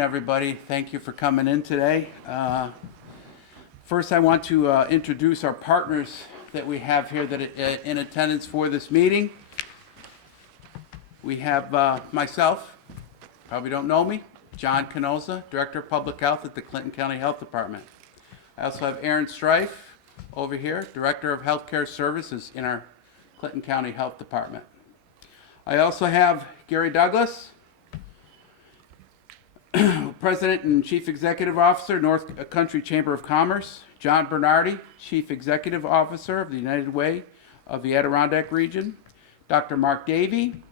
Everybody, thank you for coming in today. First, I want to introduce our partners that we have here that are in attendance for this meeting. We have myself, probably don't know me, John Canosa, Director of Public Health at the Clinton County Health Department. I also have Aaron Strife over here, Director of Healthcare Services in our Clinton County Health Department. I also have Gary Douglas, President and Chief Executive Officer, North Country Chamber of Commerce. John Bernardi, Chief Executive Officer of the United Way of the Adirondack Region. Dr. Mark Davey,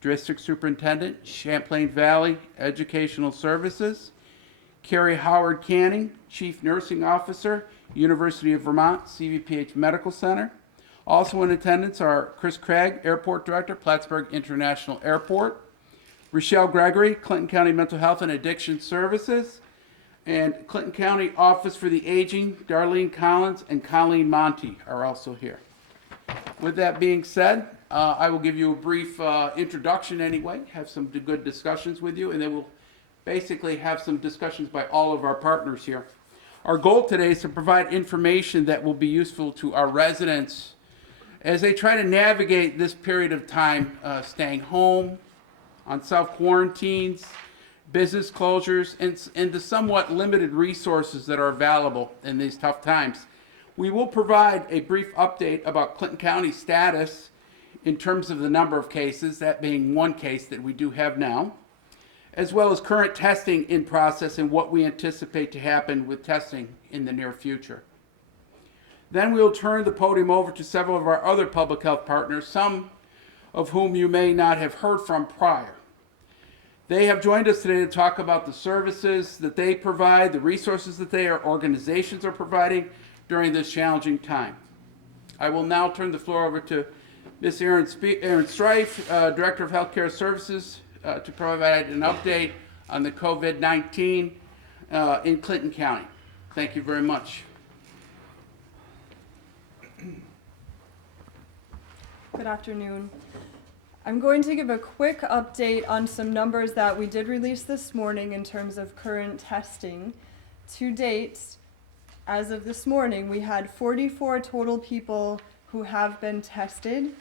District Superintendent, Champlain Valley Educational Services. Carrie Howard Canning, Chief Nursing Officer, University of Vermont CVPH Medical Center. Also in attendance are Chris Craig, Airport Director, Plattsburgh International Airport. Rochelle Gregory, Clinton County Mental Health and Addiction Services, and Clinton County Office for the Aging, Darlene Collins and Colleen Monty are also here. With that being said, I will give you a brief introduction anyway, have some good discussions with you, and then we'll basically have some discussions by all of our partners here. Our goal today is to provide information that will be useful to our residents as they try to navigate this period of time, staying home, on self-quarantines, business closures, and the somewhat limited resources that are available in these tough times. We will provide a brief update about Clinton County's status in terms of the number of cases, that being one case that we do have now, as well as current testing in process and what we anticipate to happen with testing in the near future. Then we'll turn the podium over to several of our other public health partners, some of whom you may not have heard from prior. They have joined us today to talk about the services that they provide, the resources that their organizations are providing during this challenging time. I will now turn the floor over to Ms. Aaron Strife, Director of Healthcare Services, to provide an update on the COVID-19 in Clinton County. Thank you very much. Good afternoon. I'm going to give a quick update on some numbers that we did release this morning in terms of current testing. To date, as of this morning, we had 44 total people who have been tested.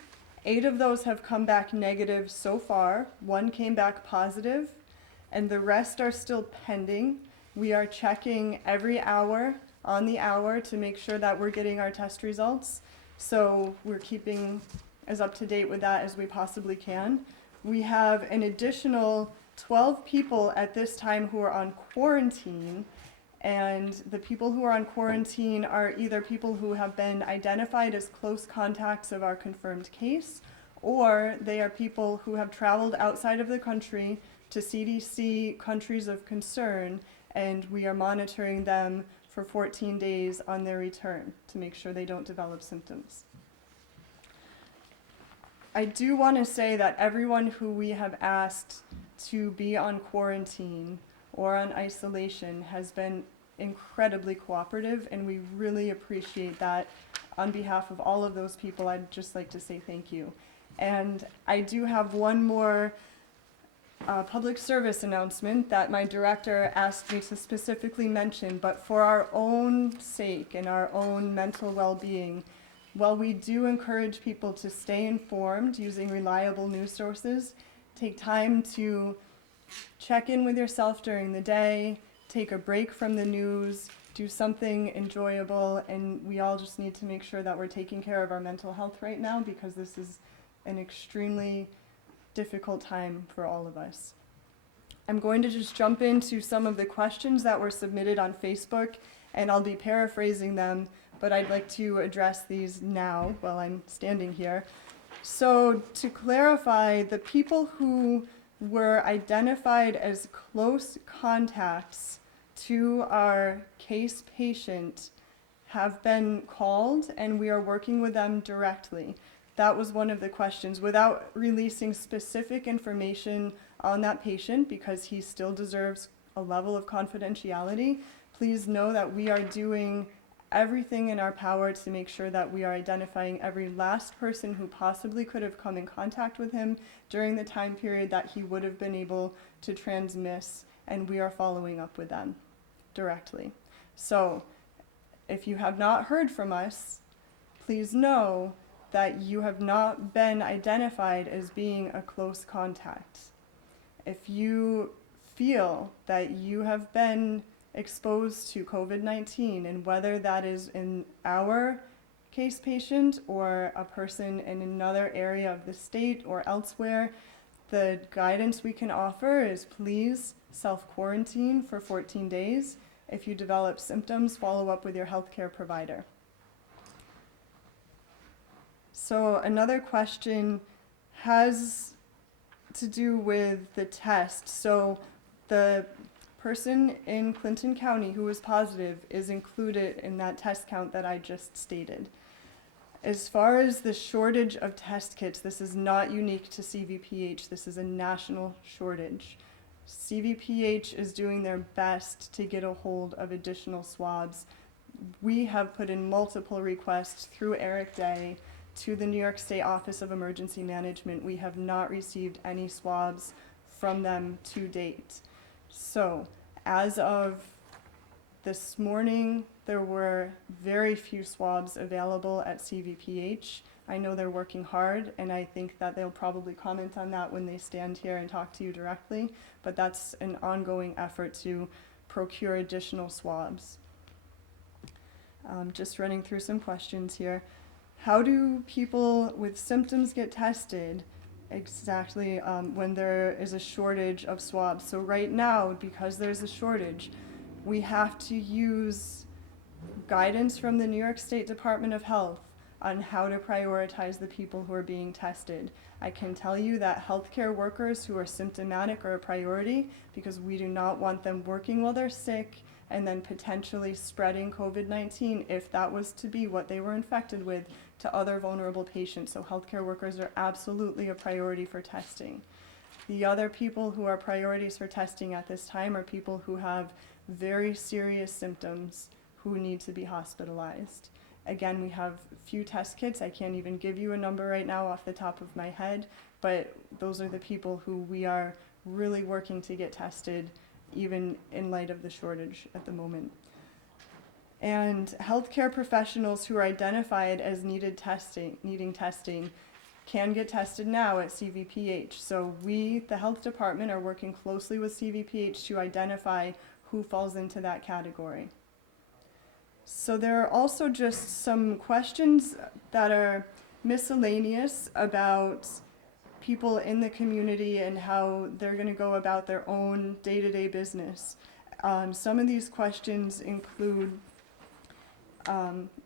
8 of those have come back negative so far. 1 came back positive, and the rest are still pending. We are checking every hour on the hour to make sure that we're getting our test results. So we're keeping as up to date with that as we possibly can. We have an additional 12 people at this time who are on quarantine, and the people who are on quarantine are either people who have been identified as close contacts of our confirmed case, or they are people who have traveled outside of the country to CDC countries of concern, and we are monitoring them for 14 days on their return to make sure they don't develop symptoms. I do want to say that everyone who we have asked to be on quarantine or on isolation has been incredibly cooperative, and we really appreciate that. On behalf of all of those people, I'd just like to say thank you. And I do have one more public service announcement that my director asked me to specifically mention, but for our own sake and our own mental well-being, while we do encourage people to stay informed using reliable news sources, take time to check in with yourself during the day, take a break from the news, do something enjoyable, and we all just need to make sure that we're taking care of our mental health right now, because this is an extremely difficult time for all of us. I'm going to just jump into some of the questions that were submitted on Facebook, and I'll be paraphrasing them, but I'd like to address these now while I'm standing here. So to clarify, the people who were identified as close contacts to our case patient have been called, and we are working with them directly. That was one of the questions, without releasing specific information on that patient, because he still deserves a level of confidentiality. Please know that we are doing everything in our power to make sure that we are identifying every last person who possibly could have come in contact with him during the time period that he would have been able to transmit and we are following up with them directly. So if you have not heard from us, please know that you have not been identified as being a close contact. If you feel that you have been exposed to COVID-19, and whether that is in our case patient or a person in another area of the state or elsewhere, the guidance we can offer is please self-quarantine for 14 days. If you develop symptoms, follow up with your healthcare provider. So another question has to do with the test. So the person in Clinton County who was positive is included in that test count that I just stated. As far as the shortage of test kits, this is not unique to CVPH. This is a national shortage. CVPH is doing their best to get a hold of additional swabs. We have put in multiple requests through Eric Day to the New York State Office of Emergency Management. We have not received any swabs from them to date. So, as of this morning, there were very few swabs available at CVPH. I know they're working hard, and I think that they'll probably comment on that when they stand here and talk to you directly, but that's an ongoing effort to procure additional swabs. Just running through some questions here. How do people with symptoms get tested exactly when there is a shortage of swabs? So right now, because there's a shortage, we have to use guidance from the New York State Department of Health on how to prioritize the people who are being tested. I can tell you that healthcare workers who are symptomatic are a priority because we do not want them working while they're sick and then potentially spreading COVID-19 if that was to be what they were infected with to other vulnerable patients. So healthcare workers are absolutely a priority for testing. The other people who are priorities for testing at this time are people who have very serious symptoms who need to be hospitalized. Again, we have few test kits. I can't even give you a number right now off the top of my head, but those are the people who we are really working to get tested, even in light of the shortage at the moment. And healthcare professionals who are identified as needing testing, can get tested now at CVPH. So we, the health department, are working closely with CVPH to identify who falls into that category. So there are also just some questions that are miscellaneous about people in the community and how they're going to go about their own day-to-day business. Some of these questions include,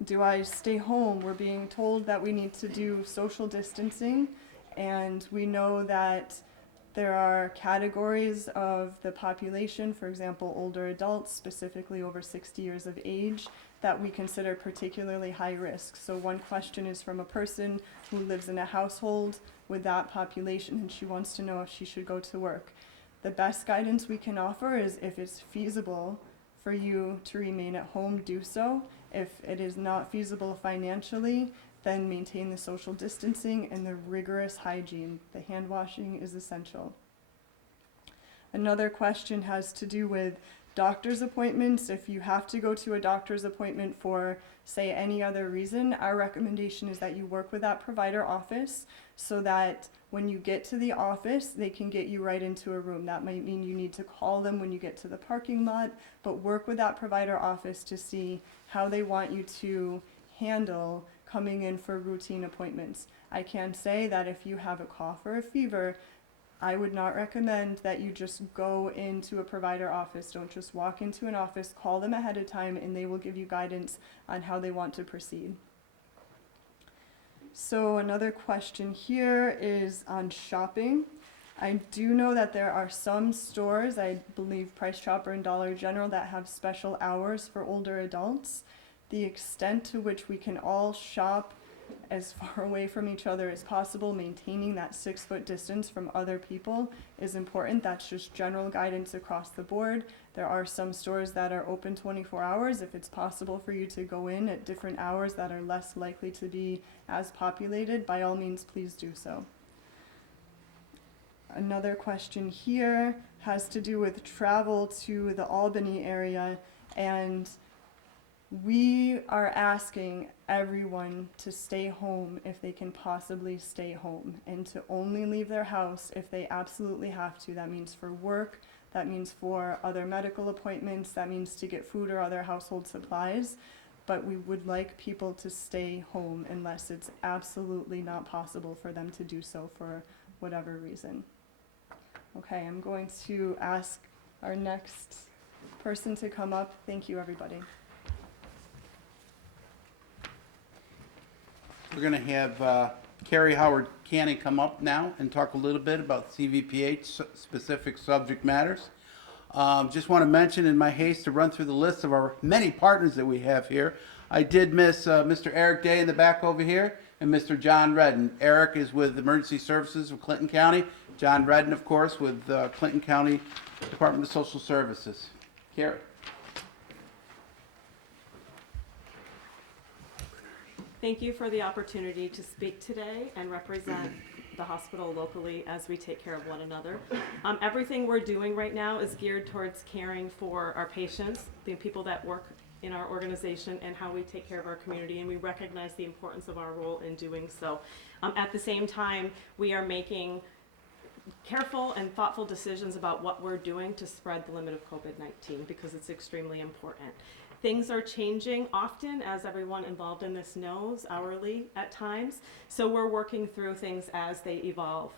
do I stay home? We're being told that we need to do social distancing, and we know that there are categories of the population, for example, older adults, specifically over 60 years of age, that we consider particularly high risk. So one question is from a person who lives in a household with that population, and she wants to know if she should go to work. The best guidance we can offer is if it's feasible for you to remain at home, do so. If it is not feasible financially, then maintain the social distancing and the rigorous hygiene. The hand washing is essential. Another question has to do with doctor's appointments. If you have to go to a doctor's appointment for, say, any other reason, our recommendation is that you work with that provider office so that when you get to the office, they can get you right into a room. That might mean you need to call them when you get to the parking lot, but work with that provider office to see how they want you to handle coming in for routine appointments. I can say that if you have a cough or a fever, I would not recommend that you just go into a provider office. Don't just walk into an office, call them ahead of time, and they will give you guidance on how they want to proceed. So another question here is on shopping. I do know that there are some stores, I believe Price Chopper and Dollar General, that have special hours for older adults. The extent to which we can all shop as far away from each other as possible, maintaining that 6-foot distance from other people, is important. That's just general guidance across the board. There are some stores that are open 24 hours. If it's possible for you to go in at different hours that are less likely to be as populated, by all means, please do so. Another question here has to do with travel to the Albany area, and we are asking everyone to stay home if they can possibly stay home, and to only leave their house if they absolutely have to. That means for work, that means for other medical appointments, that means to get food or other household supplies. But we would like people to stay home unless it's absolutely not possible for them to do so for whatever reason. Okay, I'm going to ask our next person to come up. Thank you, everybody. We're going to have Carrie Howard Canning come up now and talk a little bit about CVPH specific subject matters. Just want to mention in my haste to run through the list of our many partners that we have here, I did miss Mr. Eric Day in the back over here and Mr. John Redden. Eric is with Emergency Services of Clinton County. John Redden, of course, with Clinton County Department of Social Services. Carrie. Thank you for the opportunity to speak today and represent the hospital locally as we take care of one another. Everything we're doing right now is geared towards caring for our patients, the people that work in our organization, and how we take care of our community, and we recognize the importance of our role in doing so. At the same time, we are making careful and thoughtful decisions about what we're doing to spread the limit of COVID-19 because it's extremely important. Things are changing often, as everyone involved in this knows, hourly at times. So we're working through things as they evolve.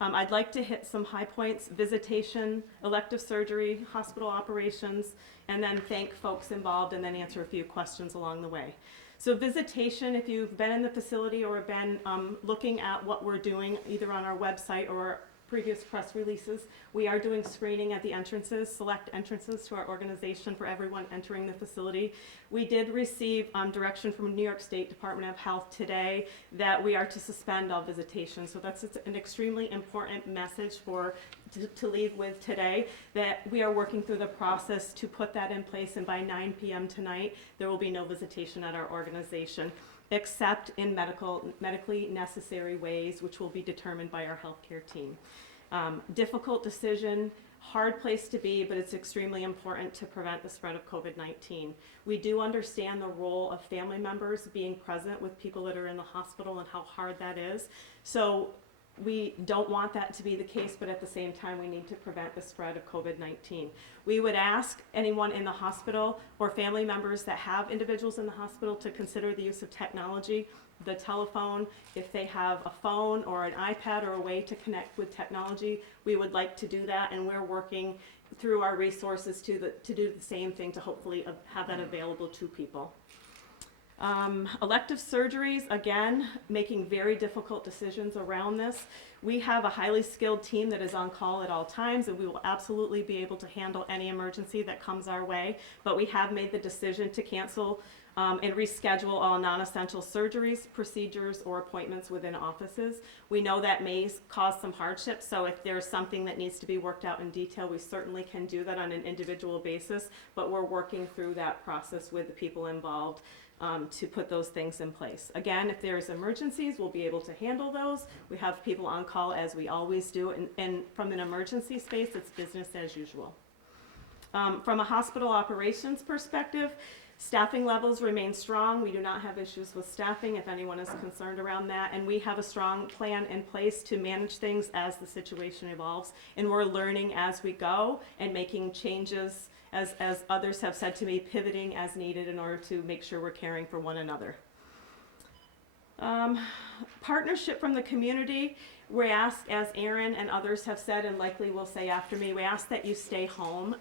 I'd like to hit some high points: visitation, elective surgery, hospital operations, and then thank folks involved and then answer a few questions along the way. So visitation, if you've been in the facility or been looking at what we're doing either on our website or previous press releases, we are doing screening at the entrances, select entrances to our organization for everyone entering the facility. We did receive direction from New York State Department of Health today that we are to suspend all visitation. So that's an extremely important message to leave with today, that we are working through the process to put that in place, and by 9 p.m. tonight, there will be no visitation at our organization, except in medically necessary ways, which will be determined by our healthcare team. Difficult decision, hard place to be, but it's extremely important to prevent the spread of COVID-19. We do understand the role of family members being present with people that are in the hospital and how hard that is. So we don't want that to be the case, but at the same time, we need to prevent the spread of COVID-19. We would ask anyone in the hospital or family members that have individuals in the hospital to consider the use of technology, the telephone. If they have a phone or an iPad or a way to connect with technology, we would like to do that, and we're working through our resources to do the same thing to hopefully have that available to people. Elective surgeries, again, making very difficult decisions around this. We have a highly skilled team that is on call at all times, and we will absolutely be able to handle any emergency that comes our way, but we have made the decision to cancel and reschedule all non-essential surgeries, procedures, or appointments within offices. We know that may cause some hardship, so if there's something that needs to be worked out in detail, we certainly can do that on an individual basis, but we're working through that process with the people involved to put those things in place. Again, if there's emergencies, we'll be able to handle those. We have people on call as we always do, and from an emergency space, it's business as usual. From a hospital operations perspective, staffing levels remain strong. We do not have issues with staffing if anyone is concerned around that, and we have a strong plan in place to manage things as the situation evolves, and we're learning as we go and making changes, as others have said to me, pivoting as needed in order to make sure we're caring for one another. Partnership from the community. We ask, as Aaron and others have said, and likely will say after me, we ask that you stay home.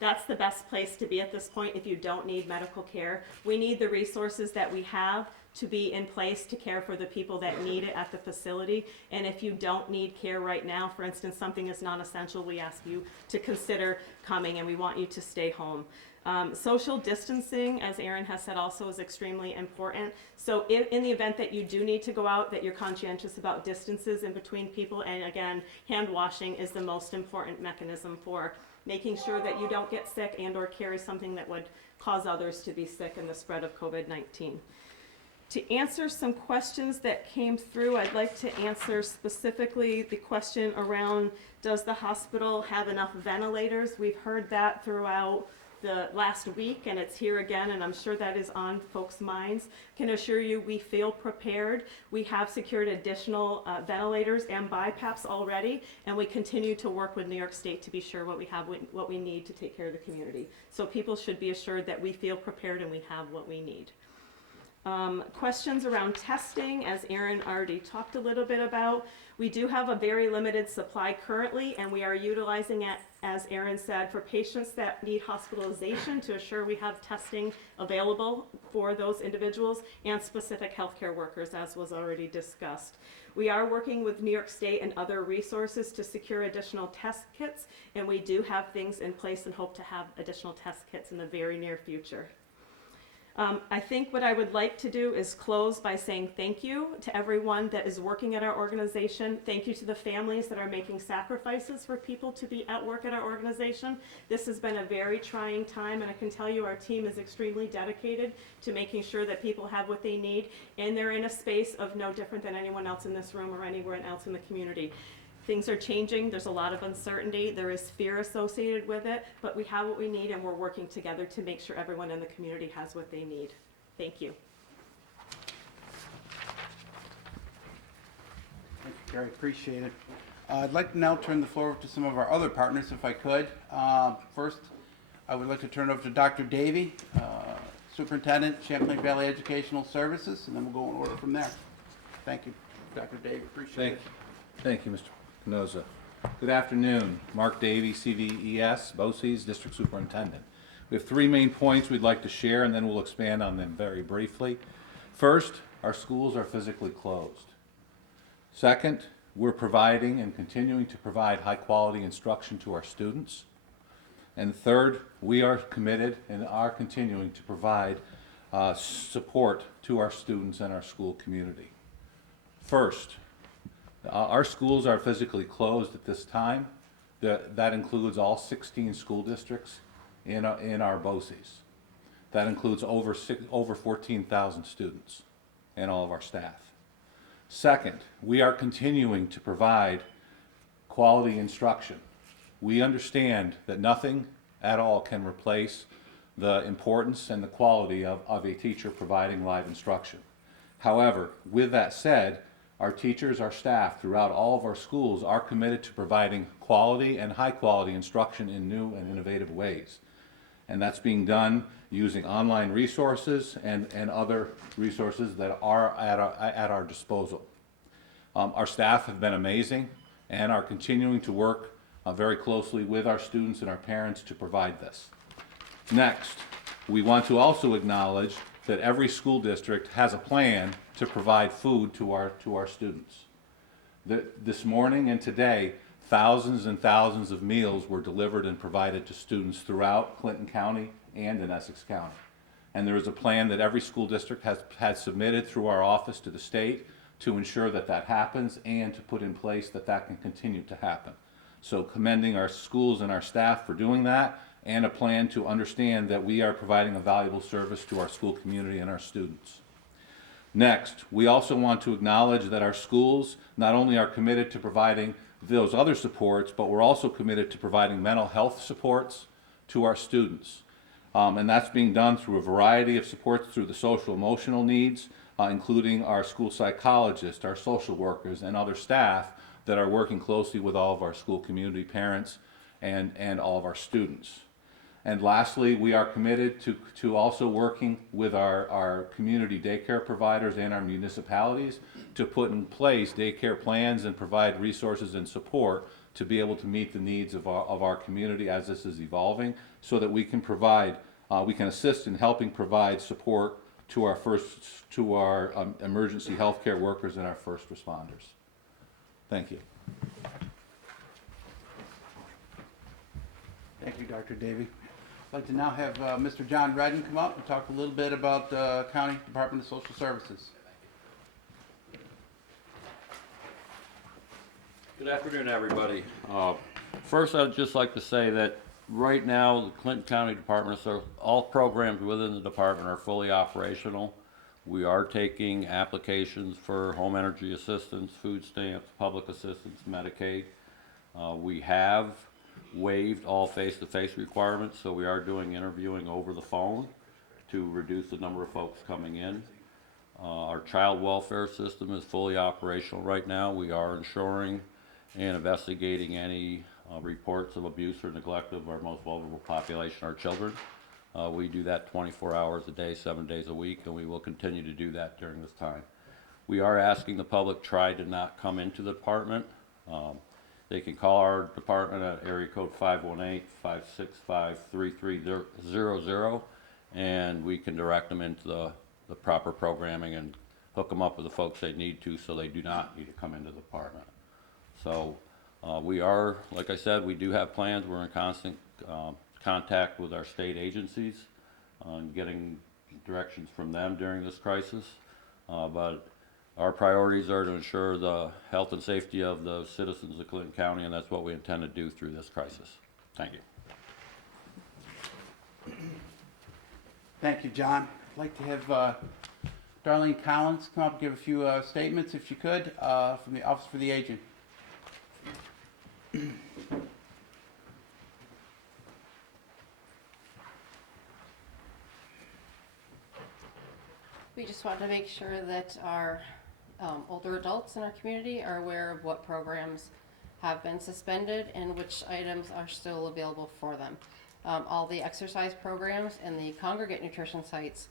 That's the best place to be at this point if you don't need medical care. We need the resources that we have to be in place to care for the people that need it at the facility. And if you don't need care right now, for instance, something is non-essential, we ask you to consider coming, and we want you to stay home. Social distancing, as Aaron has said, also is extremely important. So in the event that you do need to go out, that you're conscientious about distances in between people, and again, hand washing is the most important mechanism for making sure that you don't get sick and or carry something that would cause others to be sick in the spread of COVID-19. To answer some questions that came through, I'd like to answer specifically the question around, does the hospital have enough ventilators? We've heard that throughout the last week, and it's here again, and I'm sure that is on folks' minds. Can assure you we feel prepared. We have secured additional ventilators and BiPAPs already, and we continue to work with New York State to be sure what we need to take care of the community. So people should be assured that we feel prepared and we have what we need. Questions around testing, as Aaron already talked a little bit about. We do have a very limited supply currently, and we are utilizing it, as Aaron said, for patients that need hospitalization to assure we have testing available for those individuals and specific healthcare workers, as was already discussed. We are working with New York State and other resources to secure additional test kits, and we do have things in place and hope to have additional test kits in the very near future. I think what I would like to do is close by saying thank you to everyone that is working at our organization. Thank you to the families that are making sacrifices for people to be at work at our organization. This has been a very trying time, and I can tell you our team is extremely dedicated to making sure that people have what they need, and they're in a space of no different than anyone else in this room or anywhere else in the community. Things are changing, there's a lot of uncertainty, there is fear associated with it, but we have what we need and we're working together to make sure everyone in the community has what they need. Thank you. Thank you, Carrie. Appreciate it. I'd like to now turn the floor over to some of our other partners, if I could. First, I would like to turn it over to Dr. Davey, Superintendent, Champlain Valley Educational Services, and then we'll go in order from there. Thank you, Dr. Davey. Appreciate it. Thank you, Mr. Canosa. Good afternoon. Mark Davey, CVES, BOCES, District Superintendent. We have three main points we'd like to share, and then we'll expand on them very briefly. First, our schools are physically closed. Second, we're providing and continuing to provide high-quality instruction to our students. And third, we are committed and are continuing to provide support to our students and our school community. First, our schools are physically closed at this time. That includes all 16 school districts in our BOCES. That includes over 14,000 students and all of our staff. Second, we are continuing to provide quality instruction. We understand that nothing at all can replace the importance and the quality of a teacher providing live instruction. However, with that said, our teachers, our staff throughout all of our schools are committed to providing quality and high quality instruction in new and innovative ways. And that's being done using online resources and other resources that are at our disposal. Our staff have been amazing and are continuing to work very closely with our students and our parents to provide this. Next, we want to also acknowledge that every school district has a plan to provide food to our students. This morning and today, thousands and thousands of meals were delivered and provided to students throughout Clinton County and in Essex County. And there is a plan that every school district has submitted through our office to the state to ensure that that happens and to put in place that that can continue to happen. So commending our schools and our staff for doing that, and a plan to understand that we are providing a valuable service to our school community and our students. Next, we also want to acknowledge that our schools not only are committed to providing those other supports, but we're also committed to providing mental health supports to our students. And that's being done through a variety of supports through the social emotional needs, including our school psychologists, our social workers, and other staff that are working closely with all of our school community parents and all of our students. And lastly, we are committed to also working with our community daycare providers and our municipalities to put in place daycare plans and provide resources and support to be able to meet the needs of our community as this is evolving, so that we can provide, we can assist in helping provide support to our emergency healthcare workers and our first responders. Thank you. Thank you, Dr. Davey. I'd like to now have Mr. John Redden come up and talk a little bit about the County Department of Social Services. Good afternoon, everybody. First, I'd just like to say that right now, the Clinton County Department of Social, all programs within the department are fully operational. We are taking applications for home energy assistance, food stamps, public assistance, Medicaid. We have waived all face-to-face requirements, so we are doing interviewing over the phone to reduce the number of folks coming in. Our child welfare system is fully operational right now. We are ensuring and investigating any reports of abuse or neglect of our most vulnerable population, our children. We do that 24 hours a day, 7 days a week, and we will continue to do that during this time. We are asking the public try to not come into the department. They can call our department at area code 518-565-3300, and we can direct them into the proper programming and hook them up with the folks they need to, so they do not need to come into the department. So we are, like I said, we do have plans. We're in constant contact with our state agencies on getting directions from them during this crisis. But our priorities are to ensure the health and safety of the citizens of Clinton County, and that's what we intend to do through this crisis. Thank you. Thank you, John. I'd like to have Darlene Collins come up and give a few statements, if she could, from the Office for the Aging. We just want to make sure that our older adults in our community are aware of what programs have been suspended and which items are still available for them. All the exercise programs and the congregate nutrition sites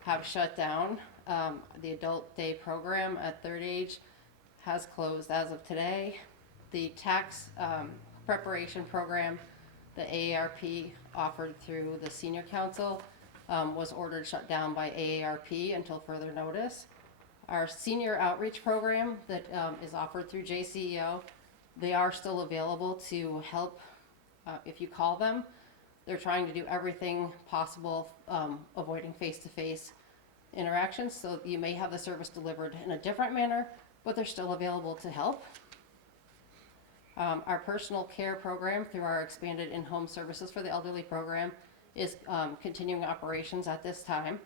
have shut down. The adult day program at third age has closed as of today. The tax preparation program, the AARP offered through the senior council, was ordered shut down by AARP until further notice. Our senior outreach program that is offered through JCEO, they are still available to help if you call them. They're trying to do everything possible, avoiding face-to-face interactions, so you may have the service delivered in a different manner, but they're still available to help. Our personal care program through our expanded in-home services for the elderly program is continuing operations at this time,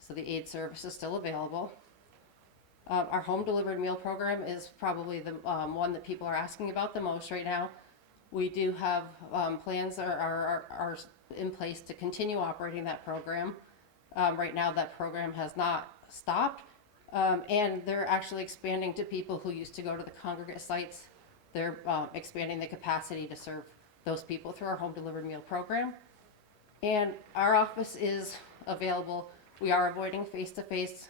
so the aid service is still available. Our home delivered meal program is probably the one that people are asking about the most right now. We do have plans that are in place to continue operating that program. Right now that program has not stopped, and they're actually expanding to people who used to go to the congregate sites. They're expanding the capacity to serve those people through our home delivered meal program. And our office is available. We are avoiding face-to-face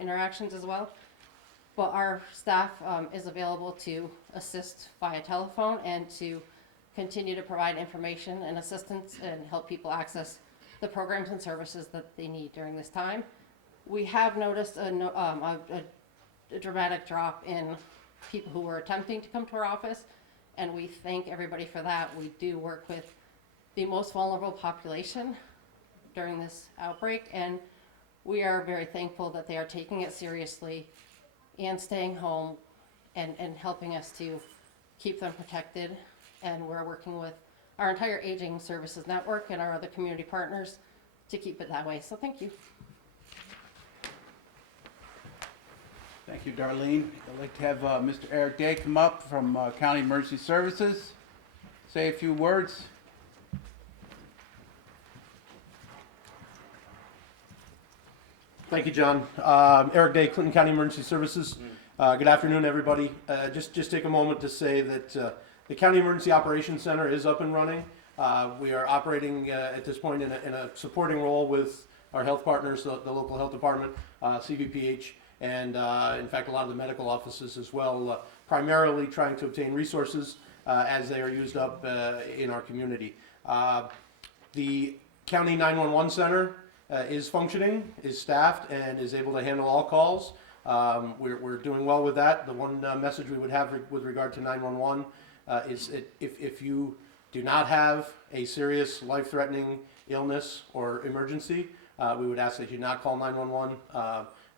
interactions as well, but our staff is available to assist via telephone and to continue to provide information and assistance and help people access the programs and services that they need during this time. We have noticed a dramatic drop in people who were attempting to come to our office, and we thank everybody for that. We do work with the most vulnerable population during this outbreak, and we are very thankful that they are taking it seriously and staying home and helping us to keep them protected. And we're working with our entire aging services network and our other community partners to keep it that way. So thank you. Thank you, Darlene. I'd like to have Mr. Eric Day come up from County Emergency Services, say a few words. Thank you, John. Eric Day, Clinton County Emergency Services. Good afternoon, everybody. Just take a moment to say that the County Emergency Operations Center is up and running. We are operating at this point in a supporting role with our health partners, the local health department, CVPH, and in fact a lot of the medical offices as well, primarily trying to obtain resources as they are used up in our community. The County 911 Center is functioning, is staffed, and is able to handle all calls. We're doing well with that. The one message we would have with regard to 911 is if you do not have a serious life-threatening illness or emergency, we would ask that you not call 911.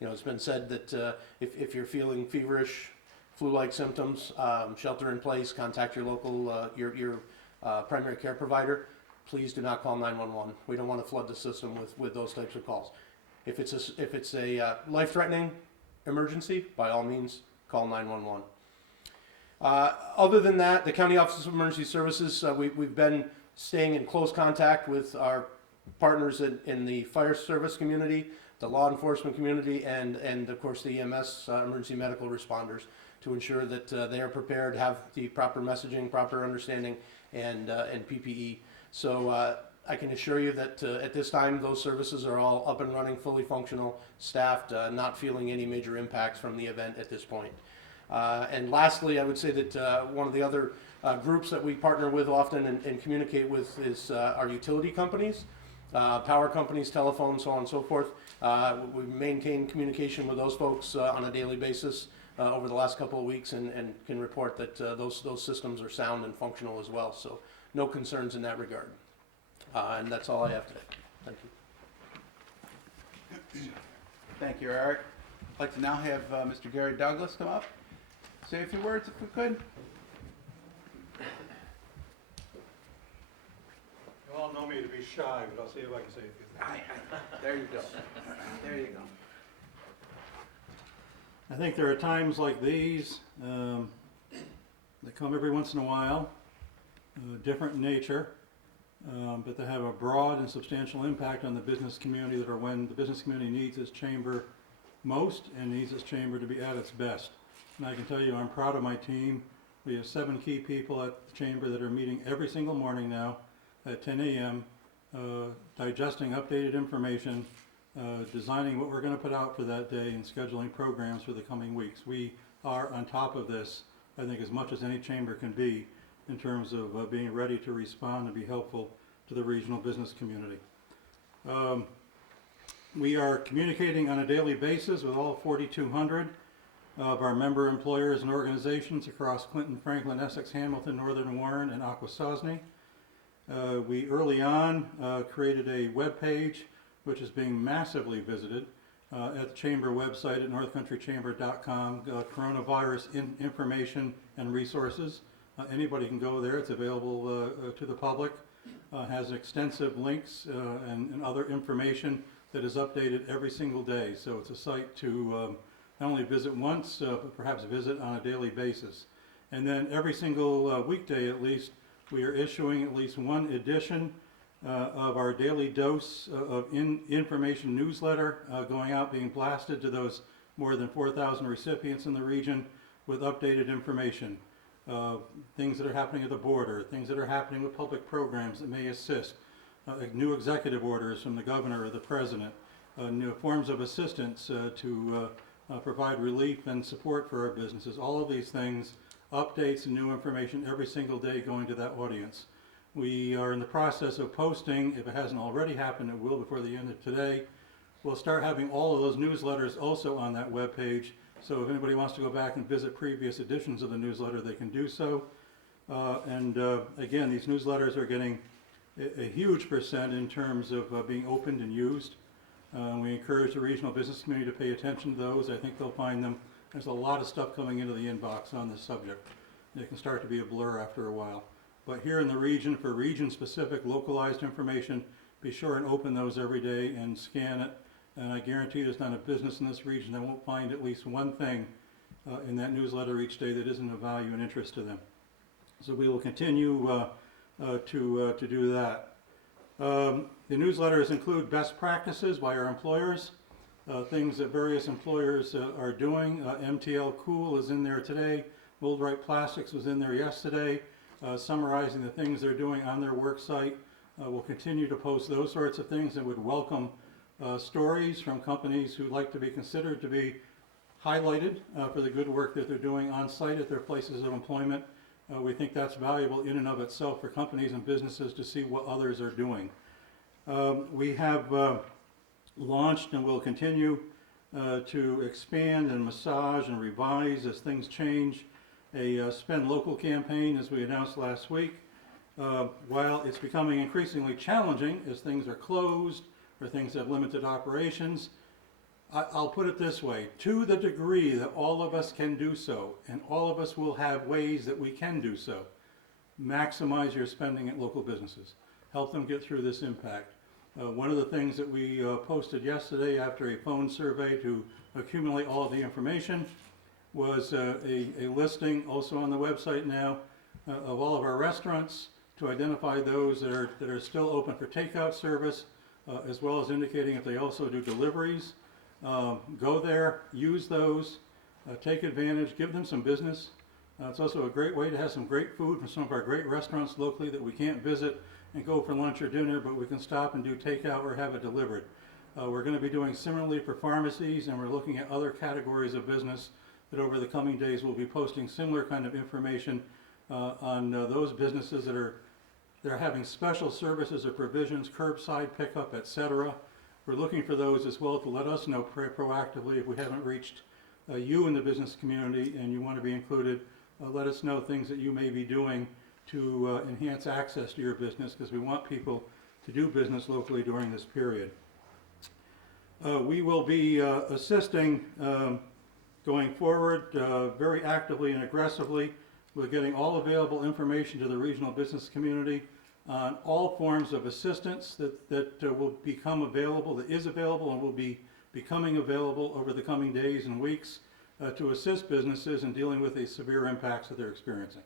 It's been said that if you're feeling feverish, flu-like symptoms, shelter in place, contact your local, your primary care provider. Please do not call 911. We don't want to flood the system with those types of calls. If it's a life-threatening emergency, by all means, call 911. Other than that, the County Office of Emergency Services, we've been staying in close contact with our partners in the fire service community, the law enforcement community, and of course the EMS, emergency medical responders, to ensure that they are prepared, have the proper messaging, proper understanding, and PPE. So I can assure you that at this time those services are all up and running, fully functional, staffed, not feeling any major impacts from the event at this point. And lastly, I would say that one of the other groups that we partner with often and communicate with is our utility companies, power companies, telephone, so on and so forth. We maintain communication with those folks on a daily basis over the last couple of weeks, and can report that those systems are sound and functional as well. So no concerns in that regard. And that's all I have today. Thank you. Thank you, Eric. I'd like to now have Mr. Gary Douglas come up, say a few words if we could. You all know me to be shy, but I'll see if I can say a few things. There you go. There you go. I think there are times like these that come every once in a while, different in nature, but they have a broad and substantial impact on the business community, that are when the business community needs its chamber most and needs its chamber to be at its best. And I can tell you, I'm proud of my team. We have 7 key people at the chamber that are meeting every single morning now at 10 a.m., digesting updated information, designing what we're going to put out for that day, and scheduling programs for the coming weeks. We are on top of this, I think, as much as any chamber can be in terms of being ready to respond and be helpful to the regional business community. We are communicating on a daily basis with all 4,200 of our member employers and organizations across Clinton, Franklin, Essex, Hamilton, Northern Warren, and Akwesasne. We early on created a web page which is being massively visited at the chamber website at northcountrychamber.com, coronavirus information and resources. Anybody can go there. It's available to the public. Has extensive links and other information that is updated every single day. So it's a site to not only visit once, but perhaps visit on a daily basis. And then every single weekday at least, we are issuing at least one edition of our daily dose of information newsletter going out, being blasted to those more than 4,000 recipients in the region with updated information. Things that are happening at the border, things that are happening with public programs that may assist, new executive orders from the governor or the president, new forms of assistance to provide relief and support for our businesses. All of these things, updates and new information every single day going to that audience. We are in the process of posting, if it hasn't already happened, it will before the end of today. We'll start having all of those newsletters also on that web page. So if anybody wants to go back and visit previous editions of the newsletter, they can do so. Again, these newsletters are getting a huge percent in terms of being opened and used. We encourage the regional business community to pay attention to those. I think they'll find them. There's a lot of stuff coming into the inbox on this subject. It can start to be a blur after a while. But here in the region, for region-specific localized information, be sure and open those every day and scan it. And I guarantee there's not a business in this region that won't find at least one thing in that newsletter each day that isn't of value and interest to them. So we will continue to do that. The newsletters include best practices by our employers, things that various employers are doing. MTL Cool is in there today. Mold-Right Plastics was in there yesterday, summarizing the things they're doing on their work site. We'll continue to post those sorts of things, and would welcome stories from companies who'd like to be considered to be highlighted for the good work that they're doing on site at their places of employment. We think that's valuable in and of itself for companies and businesses to see what others are doing. We have launched and will continue to expand and massage and revise as things change a Spend Local campaign, as we announced last week. While it's becoming increasingly challenging as things are closed or things have limited operations, I'll put it this way: to the degree that all of us can do so, and all of us will have ways that we can do so, maximize your spending at local businesses. Help them get through this impact. One of the things that we posted yesterday after a phone survey to accumulate all of the information was a listing also on the website now of all of our restaurants to identify those that are still open for takeout service, as well as indicating if they also do deliveries. Go there, use those, take advantage, give them some business. It's also a great way to have some great food from some of our great restaurants locally that we can't visit and go for lunch or dinner, but we can stop and do takeout or have it delivered. We're going to be doing similarly for pharmacies, and we're looking at other categories of business that over the coming days we'll be posting similar kind of information on those businesses that are having special services or provisions, curbside pickup, etc. We're looking for those as well to let us know proactively if we haven't reached you in the business community and you want to be included. Let us know things that you may be doing to enhance access to your business, because we want people to do business locally during this period. We will be assisting going forward very actively and aggressively with getting all available information to the regional business community on all forms of assistance that will become available, that is available and will be becoming available over the coming days and weeks to assist businesses in dealing with the severe impacts that they're experiencing.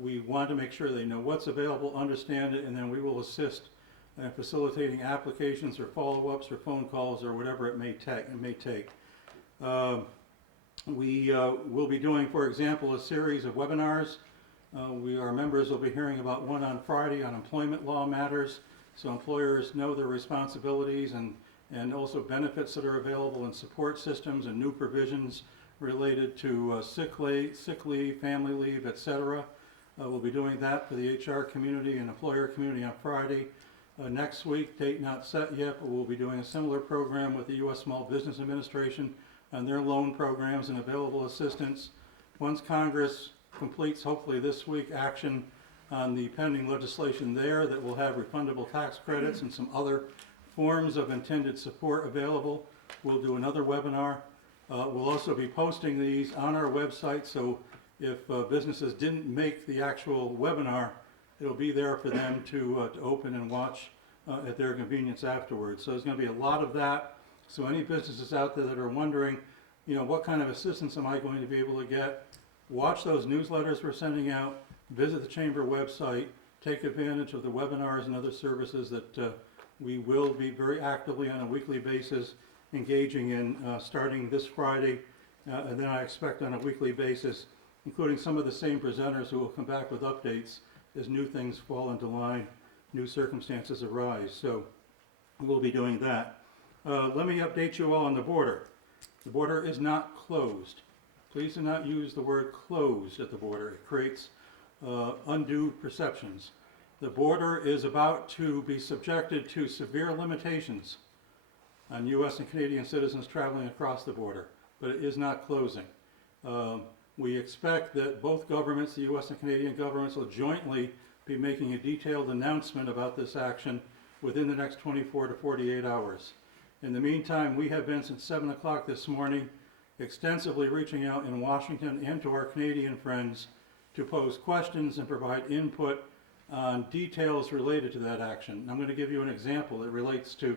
We want to make sure they know what's available, understand it, and then we will assist in facilitating applications or follow-ups or phone calls or whatever it may take. We will be doing, for example, a series of webinars. Our members will be hearing about one on Friday on employment law matters, so employers know their responsibilities and also benefits that are available and support systems and new provisions related to sick leave, family leave, etc. We'll be doing that for the HR community and employer community on Friday. Next week, date not set yet, but we'll be doing a similar program with the U.S. Small Business Administration on their loan programs and available assistance. Once Congress completes, hopefully this week, action on the pending legislation there that will have refundable tax credits and some other forms of intended support available, we'll do another webinar. We'll also be posting these on our website, so if businesses didn't make the actual webinar, it'll be there for them to open and watch at their convenience afterwards. So there's going to be a lot of that. So any businesses out there that are wondering, what kind of assistance am I going to be able to get, watch those newsletters we're sending out, visit the Chamber website, take advantage of the webinars and other services that we will be very actively on a weekly basis engaging in starting this Friday, and then I expect on a weekly basis, including some of the same presenters who will come back with updates as new things fall into line, new circumstances arise. So we'll be doing that. Let me update you all on the border. The border is not closed. Please do not use the word closed at the border. It creates undue perceptions. The border is about to be subjected to severe limitations on U.S. and Canadian citizens traveling across the border, but it is not closing. We expect that both governments, the U.S. and Canadian governments, will jointly be making a detailed announcement about this action within the next 24 to 48 hours. In the meantime, we have been since 7 o'clock this morning extensively reaching out in Washington and to our Canadian friends to pose questions and provide input on details related to that action. I'm going to give you an example that relates to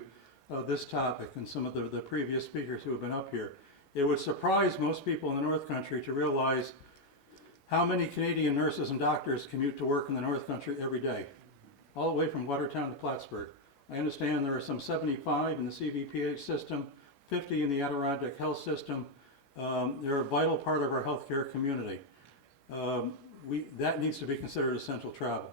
this topic and some of the previous speakers who have been up here. It would surprise most people in the North Country to realize how many Canadian nurses and doctors commute to work in the North Country every day, all the way from Watertown to Plattsburgh. I understand there are some 75 in the CVPH system, 50 in the Adirondack Health System. They're a vital part of our healthcare community. That needs to be considered essential travel.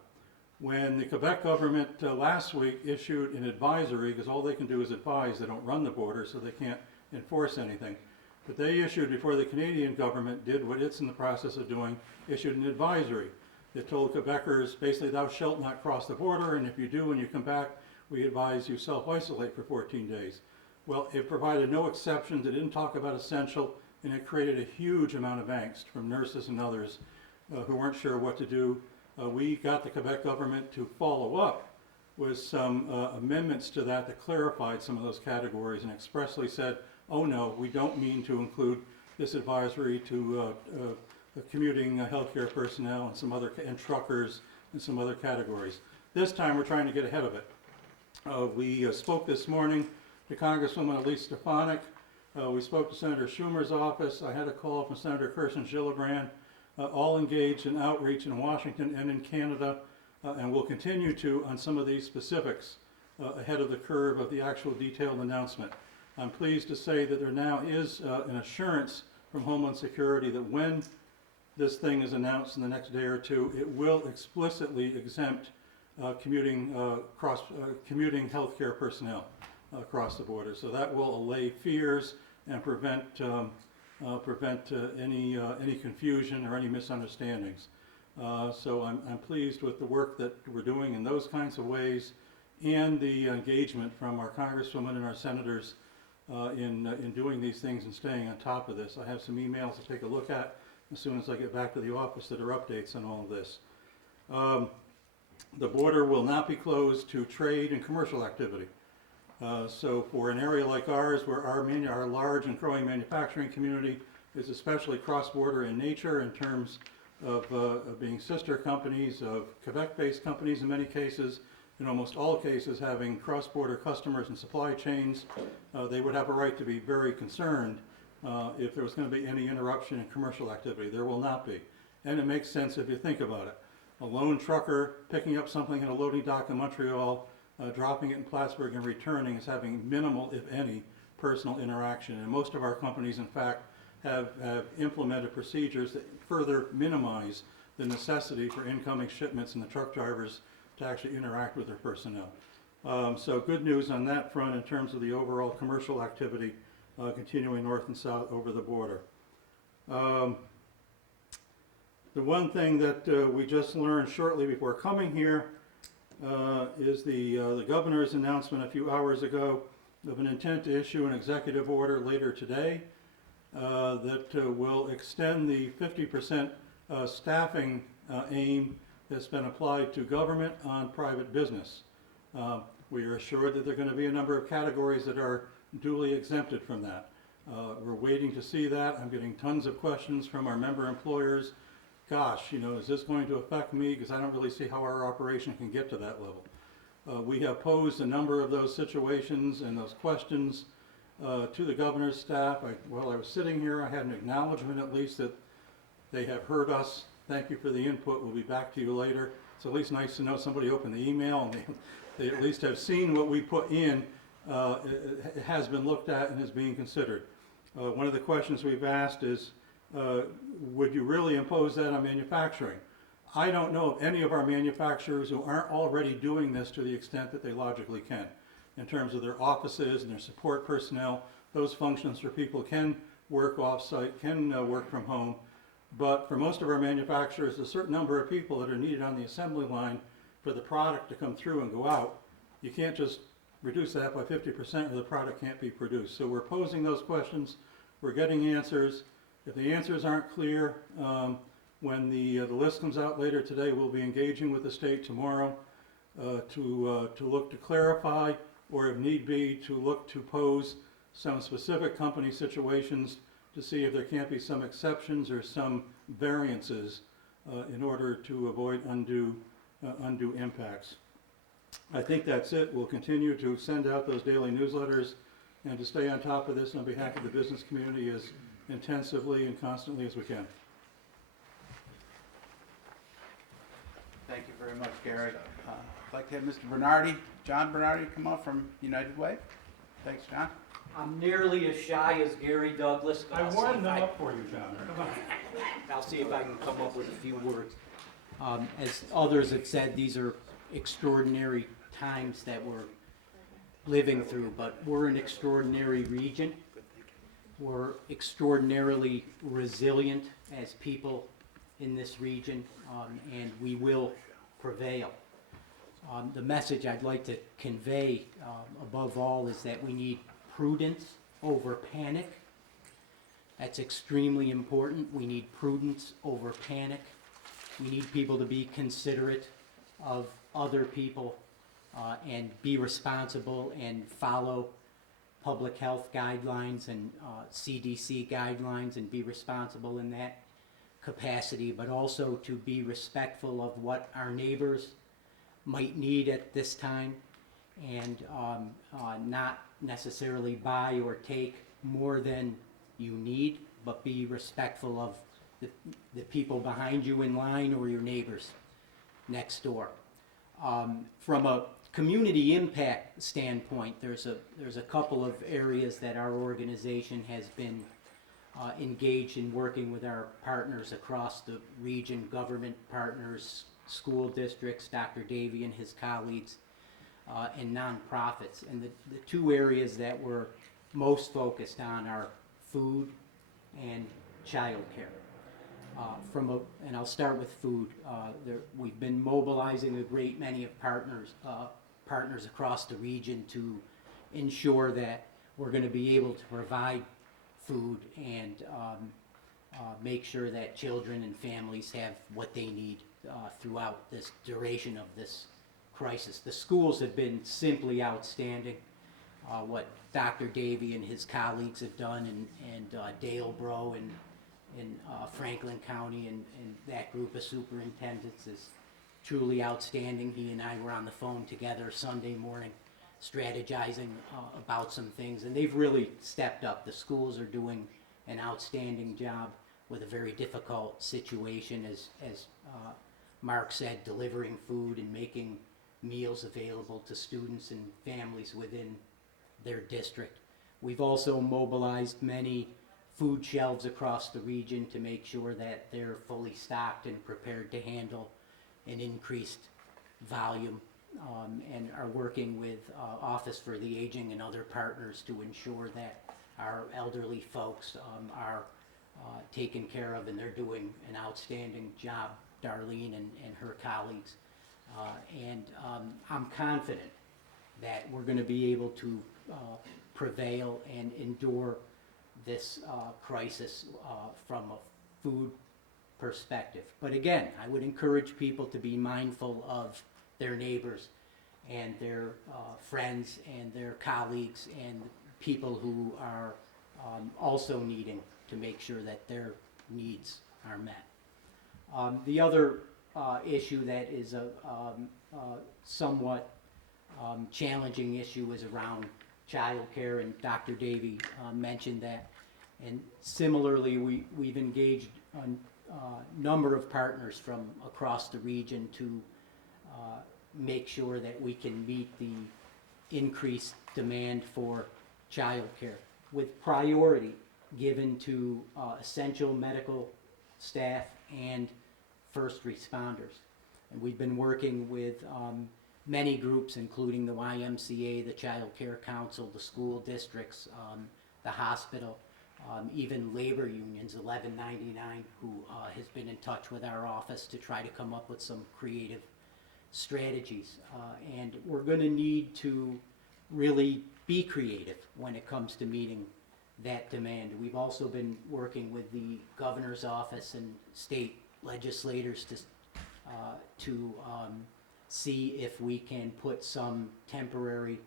When the Quebec government last week issued an advisory, because all they can do is advise, they don't run the border, so they can't enforce anything. But they issued, before the Canadian government did what it's in the process of doing, issued an advisory that told Quebecers, basically, thou shalt not cross the border, and if you do, when you come back, we advise you self-isolate for 14 days. Well, it provided no exceptions, it didn't talk about essential, and it created a huge amount of angst from nurses and others who weren't sure what to do. We got the Quebec government to follow up with some amendments to that that clarified some of those categories and expressly said, oh no, we don't mean to include this advisory to commuting healthcare personnel and some other, and truckers and some other categories. This time we're trying to get ahead of it. We spoke this morning to Congresswoman Elise Stefanik. We spoke to Senator Schumer's office. I had a call from Senator Kirsten Gillibrand, all engaged in outreach in Washington and in Canada, and will continue to on some of these specifics ahead of the curve of the actual detailed announcement. I'm pleased to say that there now is an assurance from Homeland Security that when this thing is announced in the next day or two, it will explicitly exempt commuting healthcare personnel across the border. So that will allay fears and prevent any confusion or any misunderstandings. So I'm pleased with the work that we're doing in those kinds of ways, and the engagement from our congresswomen and our senators in doing these things and staying on top of this. I have some emails to take a look at as soon as I get back to the office that are updates on all of this. The border will not be closed to trade and commercial activity. So for an area like ours, where our large and growing manufacturing community is especially cross-border in nature in terms of being sister companies of Quebec-based companies in many cases, in almost all cases having cross-border customers and supply chains, they would have a right to be very concerned if there was going to be any interruption in commercial activity. There will not be. And it makes sense if you think about it. A lone trucker picking up something in a loading dock in Montreal, dropping it in Plattsburgh and returning is having minimal, if any, personal interaction. And most of our companies, in fact, have implemented procedures that further minimize the necessity for incoming shipments and the truck drivers to actually interact with their personnel. So good news on that front in terms of the overall commercial activity continuing north and south over the border. The one thing that we just learned shortly before coming here is the governor's announcement a few hours ago of an intent to issue an executive order later today that will extend the 50% staffing aim that's been applied to government on private business. We are assured that there are going to be a number of categories that are duly exempted from that. We're waiting to see that. I'm getting tons of questions from our member employers. Gosh, is this going to affect me? Because I don't really see how our operation can get to that level. We have posed a number of those situations and those questions to the governor's staff. While I was sitting here, I had an acknowledgement at least that they have heard us. Thank you for the input. We'll be back to you later. It's at least nice to know somebody opened the email and they at least have seen what we put in. It has been looked at and is being considered. One of the questions we've asked is, would you really impose that on manufacturing? I don't know of any of our manufacturers who aren't already doing this to the extent that they logically can. In terms of their offices and their support personnel, those functions where people can work off-site, can work from home. But for most of our manufacturers, a certain number of people that are needed on the assembly line for the product to come through and go out, you can't just reduce that by 50% or the product can't be produced. So we're posing those questions, we're getting answers. If the answers aren't clear, when the list comes out later today, we'll be engaging with the state tomorrow to look to clarify, or if need be, to look to pose some specific company situations to see if there can't be some exceptions or some variances in order to avoid undue impacts. I think that's it. We'll continue to send out those daily newsletters and to stay on top of this on behalf of the business community as intensively and constantly as we can. Thank you very much, Gary. I'd like to have Mr. Bernardi, John Bernardi, come up from United Way. Thanks, John. I'm nearly as shy as Gary Douglas. But I warmed them up for you, John. I'll see if I can come up with a few words. As others have said, these are extraordinary times that we're living through, but we're an extraordinary region. We're extraordinarily resilient as people in this region, and we will prevail. The message I'd like to convey above all is that we need prudence over panic. That's extremely important. We need prudence over panic. We need people to be considerate of other people and be responsible and follow public health guidelines and CDC guidelines and be responsible in that capacity, but also to be respectful of what our neighbors might need at this time and not necessarily buy or take more than you need, but be respectful of the people behind you in line or your neighbors next door. From a community impact standpoint, there's a couple of areas that our organization has been engaged in working with our partners across the region, government partners, school districts, Dr. Davy and his colleagues, and nonprofits. And the two areas that we're most focused on are food and childcare. And I'll start with food. We've been mobilizing a great many of partners across the region to ensure that we're going to be able to provide food and make sure that children and families have what they need throughout this duration of this crisis. The schools have been simply outstanding. What Dr. Davy and his colleagues have done, and Dale Bro in Franklin County and that group of superintendents is truly outstanding. He and I were on the phone together Sunday morning strategizing about some things, and they've really stepped up. The schools are doing an outstanding job with a very difficult situation, as Mark said, delivering food and making meals available to students and families within their district. We've also mobilized many food shelves across the region to make sure that they're fully stocked and prepared to handle an increased volume, and are working with Office for the Aging and other partners to ensure that our elderly folks are taken care of, and they're doing an outstanding job, Darlene and her colleagues. I'm confident that we're going to be able to prevail and endure this crisis from a food perspective. But again, I would encourage people to be mindful of their neighbors and their friends and their colleagues and people who are also needing to make sure that their needs are met. The other issue that is a somewhat challenging issue is around childcare, and Dr. Davy mentioned that. And similarly, we've engaged a number of partners from across the region to make sure that we can meet the increased demand for childcare, with priority given to essential medical staff and first responders. And we've been working with many groups, including the YMCA, the Child Care Council, the school districts, the hospital, even labor unions, 1199, who has been in touch with our office to try to come up with some creative strategies. And we're going to need to really be creative when it comes to meeting that demand. We've also been working with the governor's office and state legislators to see if we can put some temporary